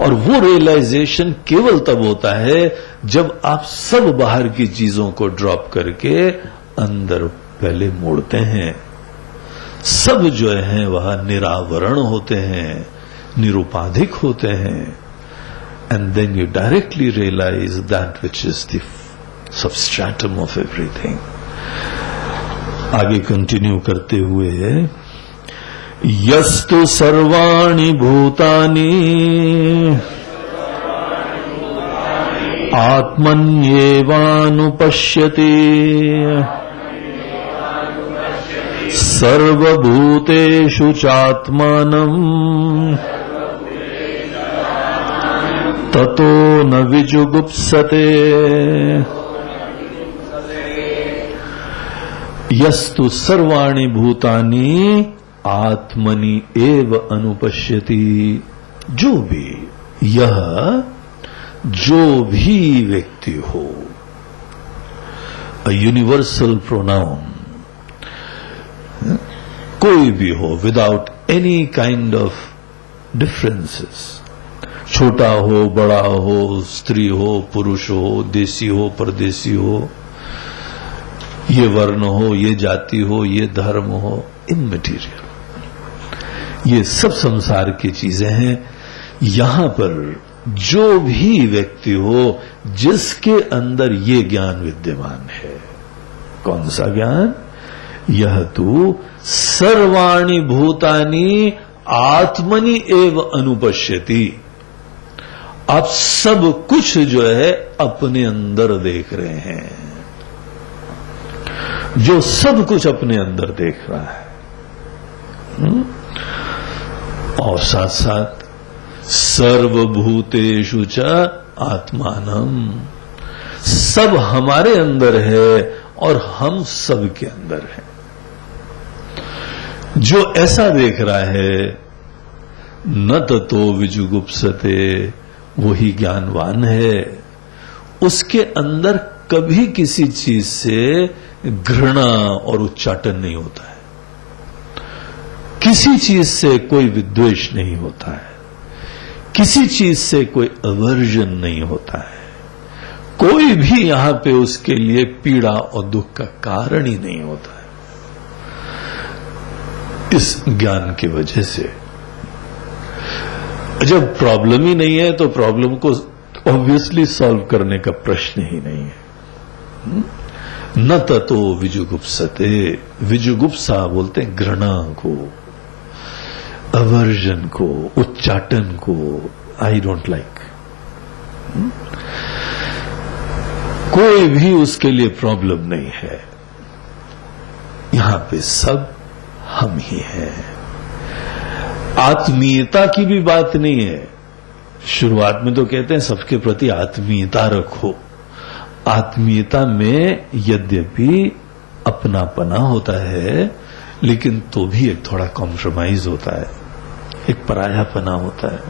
और वो रियलाइजेशन केवल तब होता है जब आप सब बाहर की चीजों को ड्रॉप करके अंदर पहले मोड़ते हैं। सब जो है वह निरावरण होते हैं, निरुपाधिक होते हैं, and then you directly realise that which is the substratum of everything. आगे कंटिन्यू करते हुए, यस्तु सर्वाणि भूतानि आत्मन्येवानुपश्यति सर्वभूतेषु चात्मानं ततो न विजुगुप्सते। यस्तु सर्वाणि भूतानि आत्मनि एव अनुपश्यति, जो भी, यह जो भी व्यक्ति हो, अ यूनिवर्सल प्रोनाउन, कोई भी हो, without any kind of differences, छोटा हो, बड़ा हो, स्त्री हो, पुरुष हो, देसी हो, परदेसी हो, ये वर्ण हो, ये जाति हो, ये धर्म हो, इमैटीरियल, ये सब संसार की चीजें हैं। यहां पर जो भी व्यक्ति हो जिसके अंदर ये ज्ञान विद्यमान है, कौन सा ज्ञान? यह तो सर्वाणि भूतानि आत्मनि एव अनुपश्यति, आप सब कुछ जो है अपने अंदर देख रहे हैं। जो सब कुछ अपने अंदर देख रहा है, और साथ साथ सर्वभूतेषु च आत्मानम, सब हमारे अंदर है और हम सब के अंदर हैं। जो ऐसा देख रहा है, न ततो विजुगुप्सते, वही ज्ञानवान है। उसके अंदर कभी किसी चीज से घृणा और उच्चाटन नहीं होता है, किसी चीज से कोई विद्वेष नहीं होता है, किसी चीज से कोई अवर्जन नहीं होता है, कोई भी यहां पे उसके लिए पीड़ा और दुख का कारण ही नहीं होता है। इस ज्ञान की वजह से जब प्रॉब्लम ही नहीं है तो प्रॉब्लम को ऑब्वियसली सॉल्व करने का प्रश्न ही नहीं है। न ततो विजुगुप्सते, विजुगुप्सा बोलते हैं घृणा को, अवर्जन को, उच्चाटन को, आई डोंट लाइक, कोई भी उसके लिए प्रॉब्लम नहीं है। यहां पे सब हम ही हैं। आत्मीयता की भी बात नहीं है। शुरुआत में तो कहते हैं सबके प्रति आत्मीयता रखो। आत्मीयता में यद्यपि अपनापना होता है, लेकिन तो भी एक थोड़ा कॉम्प्रोमाइज होता है, एक परायापना होता है।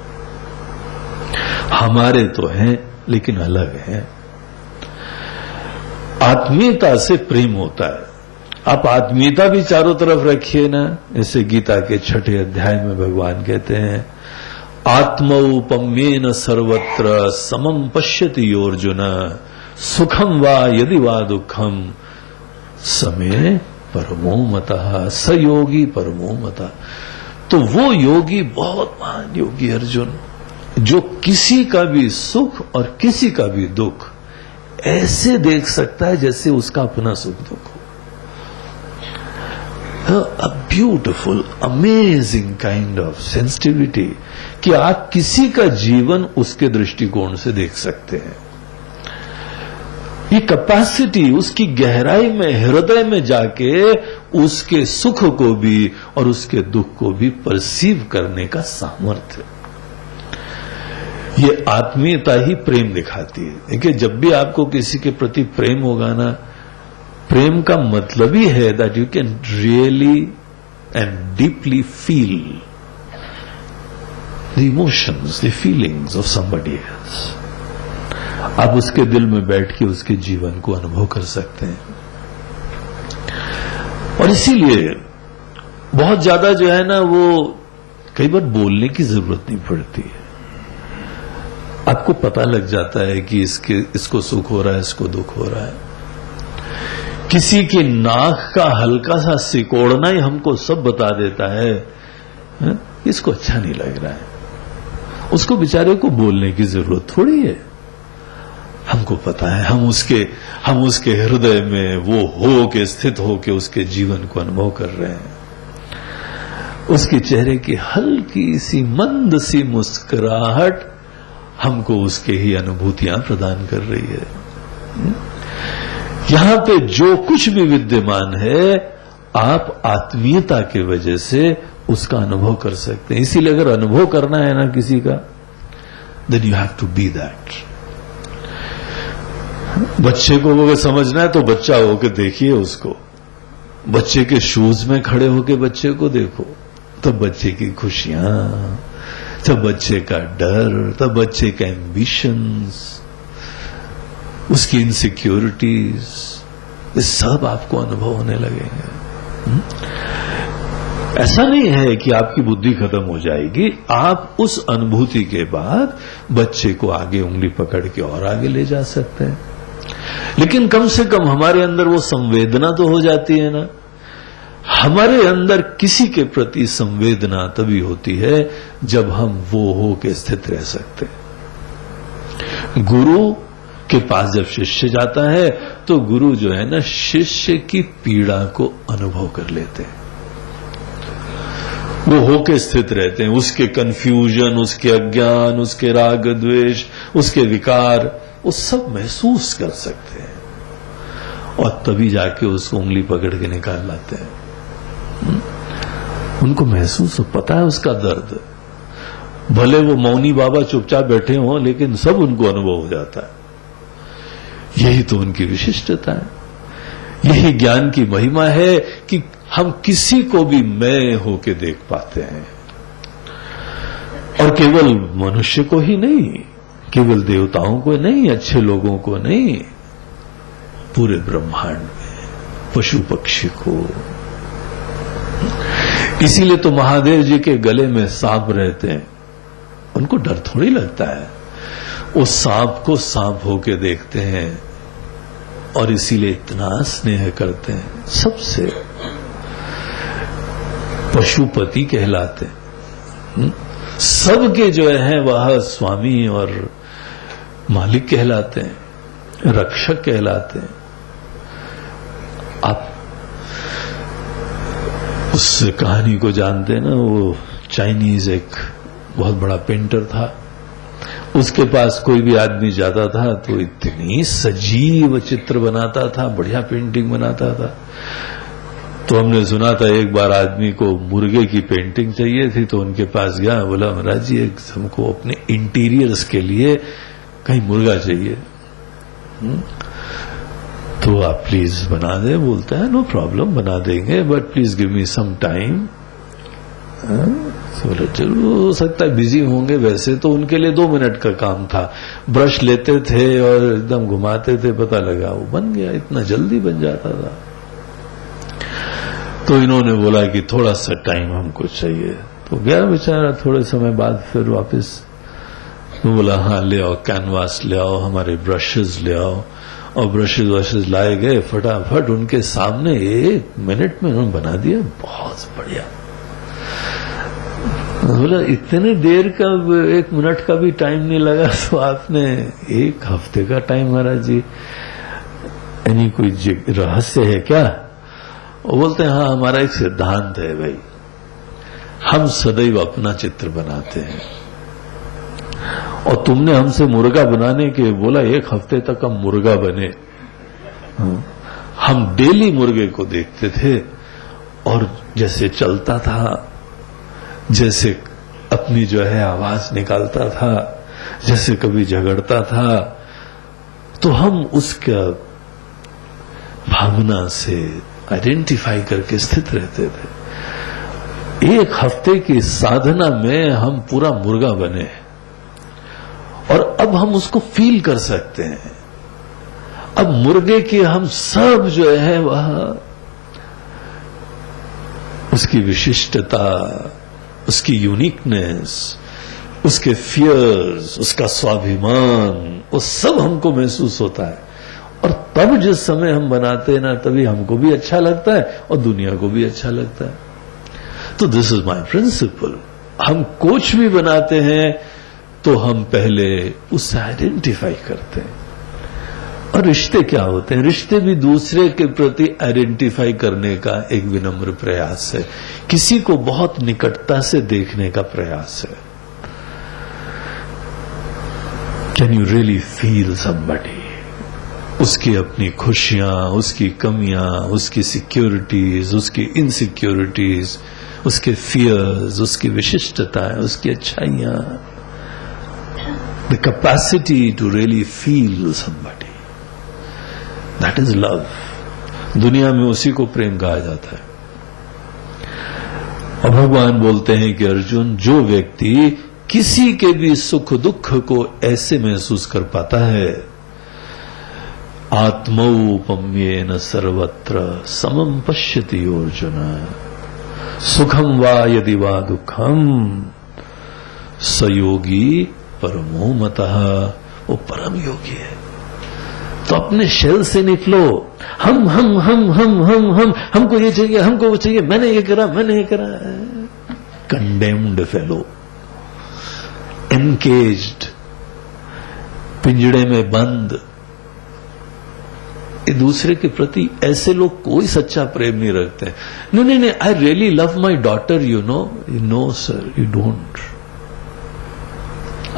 हमारे तो हैं लेकिन अलग हैं। आत्मीयता से प्रेम होता है। आप आत्मीयता भी चारों तरफ रखिए ना। जैसे गीता के 6 अध्याय में भगवान कहते हैं, आत्मौपम्येन सर्वत्र समम पश्यति अर्जुन, सुखम वा यदि वा दुखम समे परमो मतः, स योगी परमो मतः। तो वो योगी बहुत महान योगी अर्जुन, जो किसी का भी सुख और किसी का भी दुख ऐसे देख सकता है जैसे उसका अपना सुख दुख हो। A beautiful amazing kind of sensitivity कि आप किसी का जीवन उसके दृष्टिकोण से देख सकते हैं। ये कैपेसिटी उसकी गहराई में, हृदय में जाके उसके सुख को भी और उसके दुख को भी परसीव करने का सामर्थ्य, ये आत्मीयता ही प्रेम दिखाती है। देखिए, जब भी आपको किसी के प्रति प्रेम होगा ना, प्रेम का मतलब ही है that you can really and deeply feel the emotions, the feelings of somebody else. आप उसके दिल में बैठ के उसके जीवन को अनुभव कर सकते हैं। और इसीलिए बहुत ज्यादा जो है ना, वो कई बार बोलने की जरूरत नहीं पड़ती है। आपको पता लग जाता है कि इसको सुख हो रहा है, इसको दुख हो रहा है। किसी की नाक का हल्का सा सिकोड़ना ही हमको सब बता देता है, इसको अच्छा नहीं लग रहा है। उसको बेचारे को बोलने की जरूरत थोड़ी है। हमको पता है, हम उसके हृदय में वो हो के स्थित हो के उसके जीवन को अनुभव कर रहे हैं। उसके चेहरे की हल्की सी मंद सी मुस्कुराहट हमको उसके ही अनुभूतियां प्रदान कर रही है। यहां पे जो कुछ भी विद्यमान है, आप आत्मीयता की वजह से उसका अनुभव कर सकते हैं। इसीलिए अगर अनुभव करना है ना किसी का, then you have to be that. बच्चे को अगर समझना है तो बच्चा होके देखिए उसको, बच्चे के शूज में खड़े होके बच्चे को देखो, तब बच्चे की खुशियां, तब बच्चे का डर, तब बच्चे का एम्बिशंस, उसकी इनसिक्योरिटीज, ये सब आपको अनुभव होने लगेंगे। ऐसा नहीं है कि आपकी बुद्धि खत्म हो जाएगी, आप उस अनुभूति के बाद बच्चे को आगे उंगली पकड़ के और आगे ले जा सकते हैं। लेकिन कम से कम हमारे अंदर वो संवेदना तो हो जाती है ना। हमारे अंदर किसी के प्रति संवेदना तभी होती है जब हम वो हो के स्थित रह सकते हैं। गुरु के पास जब शिष्य जाता है तो गुरु जो है ना, शिष्य की पीड़ा को अनुभव कर लेते हैं। वो होके स्थित रहते हैं, उसके कंफ्यूजन, उसके अज्ञान, उसके राग द्वेष, उसके विकार, वो सब महसूस कर सकते हैं और तभी जाके उसको उंगली पकड़ के निकाल लाते हैं। उनको महसूस हो, पता है उसका दर्द। भले वो मौनी बाबा चुपचाप बैठे हों, लेकिन सब उनको अनुभव हो जाता है। यही तो उनकी विशिष्टता है, यही ज्ञान की महिमा है कि हम किसी को भी मैं होके देख पाते हैं। और केवल मनुष्य को ही नहीं, केवल देवताओं को नहीं, अच्छे लोगों को नहीं, पूरे ब्रह्मांड में पशु पक्षी को। इसीलिए तो महादेव जी के गले में सांप रहते हैं, उनको डर थोड़ी लगता है। उस सांप को सांप होके देखते हैं और इसीलिए इतना स्नेह करते हैं सबसे। पशुपति कहलाते हैं, सबके जो है वह स्वामी और मालिक कहलाते हैं, रक्षक कहलाते हैं। आप उस कहानी को जानते हैं ना, वो चाइनीज एक बहुत बड़ा पेंटर था, उसके पास कोई भी आदमी जाता था तो इतनी सजीव चित्र बनाता था, बढ़िया पेंटिंग बनाता था। तो हमने सुना था एक बार आदमी को मुर्गे की पेंटिंग चाहिए थी, तो उनके पास गया, बोला महाराज जी एक हमको अपने इंटीरियर्स के लिए कहीं मुर्गा चाहिए, तो आप प्लीज बना दे। बोलता है नो प्रॉब्लम, बना देंगे, but please give me some time. बोले चलो, हो सकता है बिजी होंगे, वैसे तो उनके लिए 2 मिनट का काम था। ब्रश लेते थे और एकदम घुमाते थे, पता लगा वो बन गया, इतना जल्दी बन जाता था। तो इन्होंने बोला कि थोड़ा सा टाइम हमको चाहिए, तो गया बेचारा। थोड़े समय बाद फिर वापस वो बोला हाँ ले आओ, कैनवास ले आओ, हमारे ब्रशेज ले आओ। और ब्रशेज लाए गए, फटाफट उनके सामने 1 मिनट में उन्होंने बना दिया, बहुत बढ़िया। बोला इतने देर का 1 मिनट का भी टाइम नहीं लगा तो आपने 1 हफ्ते का टाइम महाराज जी, यानी कोई रहस्य है क्या? वो बोलते हैं हाँ हमारा एक सिद्धांत है भाई, हम सदैव अपना चित्र बनाते हैं और तुमने हमसे मुर्गा बनाने के बोला 1 हफ्ते तक हम मुर्गा बने। हम डेली मुर्गे को देखते थे और जैसे चलता था, जैसे अपनी जो है आवाज निकालता था, जैसे कभी झगड़ता था, तो हम उसका भावना से आइडेंटिफाई करके स्थित रहते थे। 1 हफ्ते की साधना में हम पूरा मुर्गा बने और अब हम उसको फील कर सकते हैं। अब मुर्गे की हम सब जो है वह उसकी विशिष्टता, उसकी यूनिकनेस, उसके फियर्स, उसका स्वाभिमान, वो सब हमको महसूस होता है। और तब जिस समय हम बनाते हैं ना, तभी हमको भी अच्छा लगता है और दुनिया को भी अच्छा लगता है। तो दिस इज माय प्रिंसिपल। हम कुछ भी बनाते हैं तो हम पहले उससे आइडेंटिफाई करते हैं। और रिश्ते क्या होते हैं? रिश्ते भी दूसरे के प्रति आइडेंटिफाई करने का एक विनम्र प्रयास है, किसी को बहुत निकटता से देखने का प्रयास है। Can you really feel somebody? उसकी अपनी खुशियां, उसकी कमियां, उसकी सिक्योरिटीज, उसकी इनसिक्योरिटीज, उसके फियर्स, उसकी विशिष्टताएं, उसकी अच्छाइयां, the capacity to really feel somebody, that is love. दुनिया में उसी को प्रेम कहा जाता है। और भगवान बोलते हैं कि अर्जुन, जो व्यक्ति किसी के भी सुख दुख को ऐसे महसूस कर पाता है, आत्मौपम्येन सर्वत्र समम पश्यति अर्जुन, सुखम वा यदि वा दुखम स योगी परमो मतः, वो परम योगी है। तो अपने शेल से निकलो। हमको ये चाहिए, हमको वो चाहिए, मैंने ये करा, मैंने ये करा। कंडेम्ड फेलो, एनकेज्ड, पिंजड़े में बंद। दूसरे के प्रति ऐसे लोग कोई सच्चा प्रेम नहीं रखते। नहीं, I really love my daughter, you know sir, you don't.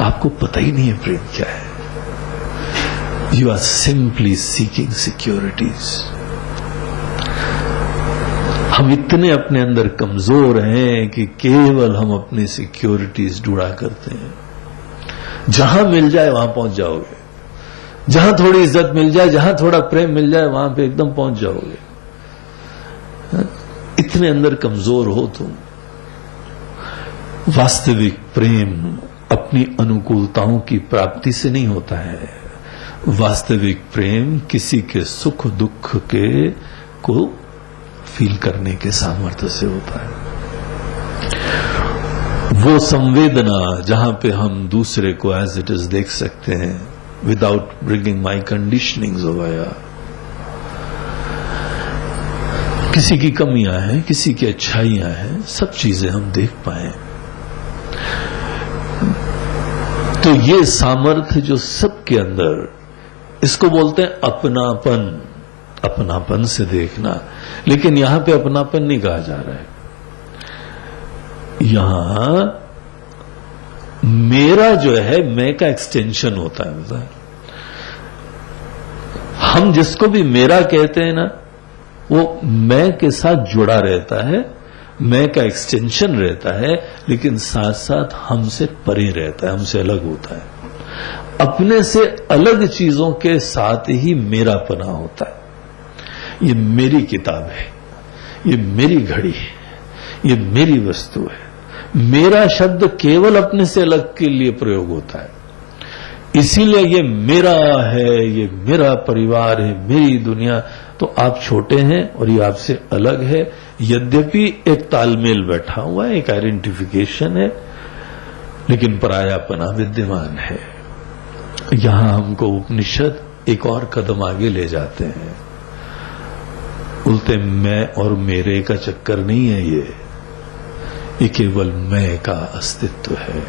आपको पता ही नहीं है प्रेम क्या है। You are simply seeking securities. हम इतने अपने अंदर कमजोर हैं कि केवल हम अपनी सिक्योरिटीज ढूंढा करते हैं। जहां मिल जाए वहां पहुंच जाओगे, जहां थोड़ी इज्जत मिल जाए, जहां थोड़ा प्रेम मिल जाए, वहां पे एकदम पहुंच जाओगे। इतने अंदर कमजोर हो तुम। वास्तविक प्रेम अपनी अनुकूलताओं की प्राप्ति से नहीं होता है। वास्तविक प्रेम किसी के सुख दुख के को फील करने के सामर्थ्य से होता है। वो संवेदना जहां पे हम दूसरे को एज इट इज देख सकते हैं, विदाउट ब्रिंगिंग माई कंडीशनिंग्स ओवर। किसी की कमियां हैं, किसी की अच्छाइयां हैं, सब चीजें हम देख पाए। तो ये सामर्थ्य जो सबके अंदर, इसको बोलते हैं अपनापन। अपनापन से देखना। लेकिन यहां पे अपनापन नहीं कहा जा रहा है। यहां मेरा जो है, मैं का एक्सटेंशन होता है। बता, हम जिसको भी मेरा कहते हैं ना, वो मैं के साथ जुड़ा रहता है, मैं का एक्सटेंशन रहता है, लेकिन साथ साथ हमसे परे रहता है, हमसे अलग होता है। अपने से अलग चीजों के साथ ही मेरापना होता है। ये मेरी किताब है, ये मेरी घड़ी है, ये मेरी वस्तु है। मेरा शब्द केवल अपने से अलग के लिए प्रयोग होता है। इसीलिए ये मेरा है, ये मेरा परिवार है, मेरी दुनिया। तो आप छोटे हैं और ये आपसे अलग है। यद्यपि एक तालमेल बैठा हुआ है, एक आइडेंटिफिकेशन है, लेकिन परायापना विद्यमान है। यहां हमको उपनिषद एक और कदम आगे ले जाते हैं। बोलते मैं और मेरे का चक्कर नहीं है ये केवल मैं का अस्तित्व है।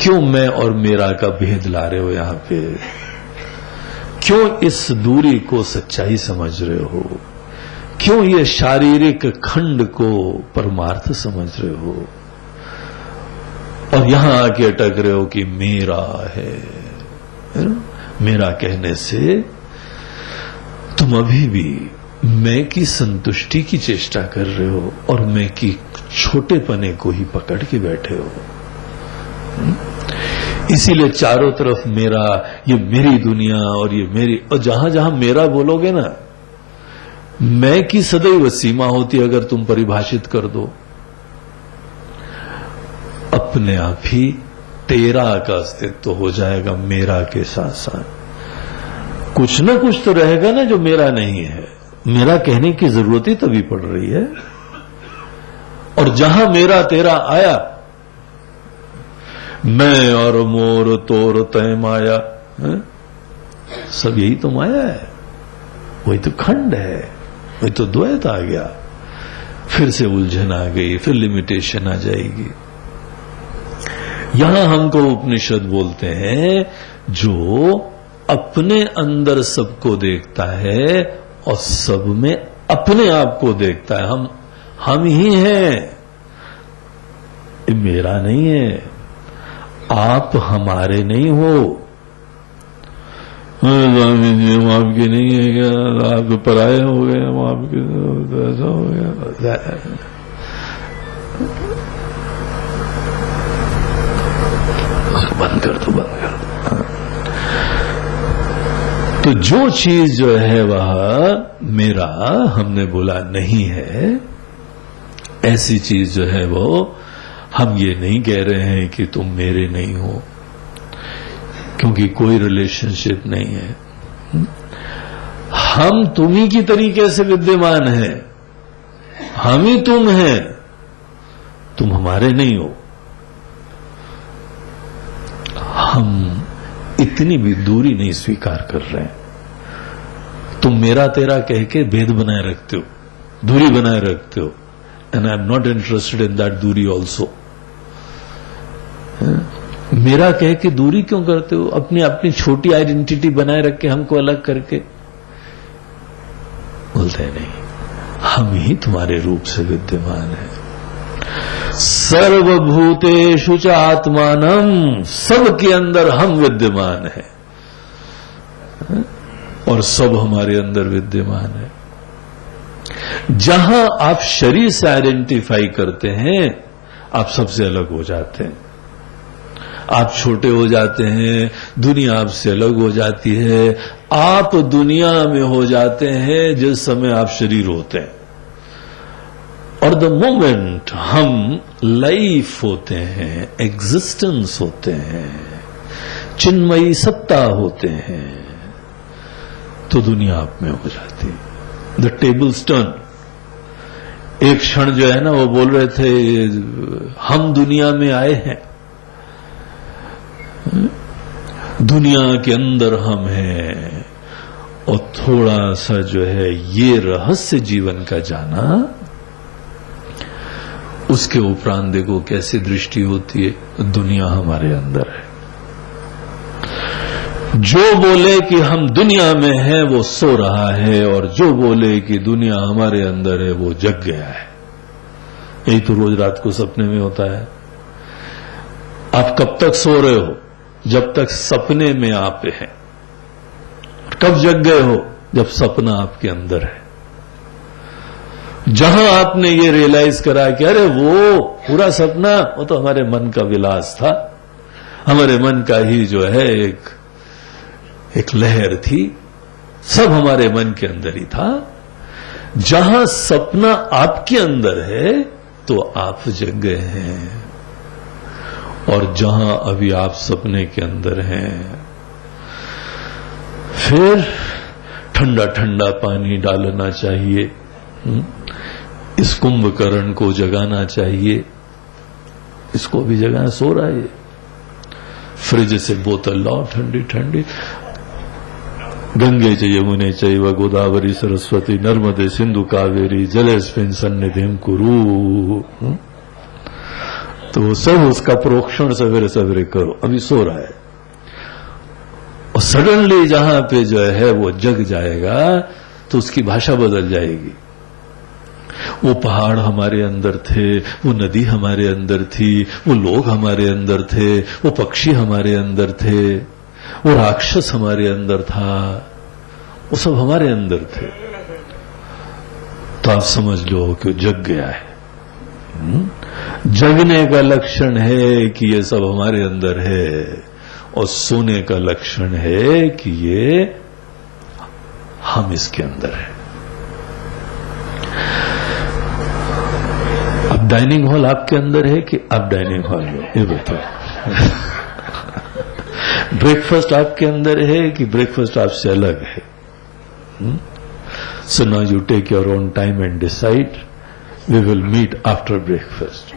क्यों मैं और मेरा का भेद ला रहे हो यहां पे? क्यों इस दूरी को सच्चाई समझ रहे हो? क्यों ये शारीरिक खंड को परमार्थ समझ रहे हो? और यहां आके अटक रहे हो कि मेरा है ना? मेरा कहने से तुम अभी भी मैं की संतुष्टि की चेष्टा कर रहे हो और मैं की छोटेपने को ही पकड़ के बैठे हो। इसीलिए चारों तरफ मेरा, ये मेरी दुनिया और ये मेरी, और जहां जहां मेरा बोलोगे ना, मैं की सदैव सीमा होती है। अगर तुम परिभाषित कर दो, अपने आप ही तेरा का अस्तित्व हो जाएगा मेरा के साथ साथ। कुछ ना कुछ तो रहेगा ना जो मेरा नहीं है। मेरा कहने की जरूरत ही तभी पड़ रही है। और जहां मेरा तेरा आया, मैं और मोर तोर तय माया, सब यही तो माया है, वही तो खंड है, वही तो द्वैत आ गया। फिर से उलझन आ गई, फिर लिमिटेशन आ जाएगी। यहां हमको उपनिषद बोलते हैं, जो अपने अंदर सबको देखता है और सब में अपने आप को देखता है। हम ही हैं, ये मेरा नहीं है। आप हमारे नहीं हो। स्वामी जी हम आपके नहीं है क्या? आप पराये हो गए, हम आपके, तो ऐसा हो गया। बंद कर दो, बंद कर दो। तो जो चीज जो है वह मेरा, हमने बोला नहीं है, ऐसी चीज जो है वो हम ये नहीं कह रहे हैं कि तुम मेरे नहीं हो, क्योंकि कोई रिलेशनशिप नहीं है। हम तुम्ही की तरीके से विद्यमान हैं, हम ही तुम हैं, तुम हमारे नहीं हो। हम इतनी भी दूरी नहीं स्वीकार कर रहे हैं। तुम मेरा तेरा कह के भेद बनाए रखते हो, दूरी बनाए रखते हो, and I am not interested in that दूरी ऑल्सो। मेरा कह के दूरी क्यों करते हो? अपनी अपनी छोटी आइडेंटिटी बनाए रख के हमको अलग करके बोलते हैं नहीं, हम ही तुम्हारे रूप से विद्यमान है। सर्वभूतेषु च आत्मानम, सबके अंदर हम विद्यमान है और सब हमारे अंदर विद्यमान है। जहां आप शरीर से आइडेंटिफाई करते हैं, आप सबसे अलग हो जाते हैं, आप छोटे हो जाते हैं, दुनिया आपसे अलग हो जाती है। आप दुनिया में हो जाते हैं जिस समय आप शरीर होते हैं, और द मोमेंट हम लाइफ होते हैं, एग्जिस्टेंस होते हैं, चिन्मयी सत्ता होते हैं, तो दुनिया आप में हो जाती है। The tables turn. एक क्षण जो है ना, वो बोल रहे थे हम दुनिया में आए हैं, दुनिया के अंदर हम हैं, और थोड़ा सा जो है ये रहस्य जीवन का जाना, उसके उपरांत देखो कैसी दृष्टि होती है, दुनिया हमारे अंदर है। जो बोले कि हम दुनिया में हैं वो सो रहा है, और जो बोले कि दुनिया हमारे अंदर है वो जग गया है। यही तो रोज रात को सपने में होता है। आप कब तक सो रहे हो? जब तक सपने में आप हैं। कब जग गए हो? जब सपना आपके अंदर है। जहां आपने ये रियलाइज करा कि अरे वो पूरा सपना, वो तो हमारे मन का विलास था, हमारे मन का ही जो है एक लहर थी, सब हमारे मन के अंदर ही था। जहां सपना आपके अंदर है तो आप जग गए हैं, और जहां अभी आप सपने के अंदर हैं, फिर ठंडा ठंडा पानी डालना चाहिए, इस कुंभकर्ण को जगाना चाहिए। इसको भी जगाना, सो रहा है। फ्रिज से बोतल लाओ ठंडी ठंडी, गंगे च यमुने चैव गोदावरी सरस्वती नर्मदे सिंधु कावेरी जलेस्मिन् सन्निधिं कुरु। तो सब उसका प्रोक्षण सवेरे सवेरे करो। अभी सो रहा है और सडनली जहां पे जो है वो जग जाएगा तो उसकी भाषा बदल जाएगी। वो पहाड़ हमारे अंदर थे, वो नदी हमारे अंदर थी, वो लोग हमारे अंदर थे, वो पक्षी हमारे अंदर थे, वो राक्षस हमारे अंदर था, वो सब हमारे अंदर थे। तो आप समझ लो कि जग गया है। जगने का लक्षण है कि ये सब हमारे अंदर है और सोने का लक्षण है कि ये हम इसके अंदर है। अब डाइनिंग हॉल आपके अंदर है कि आप डाइनिंग हॉल में, ये बताओ। ब्रेकफास्ट आपके अंदर है कि ब्रेकफास्ट आपसे अलग है? So now you take your own time and decide. We will meet after breakfast.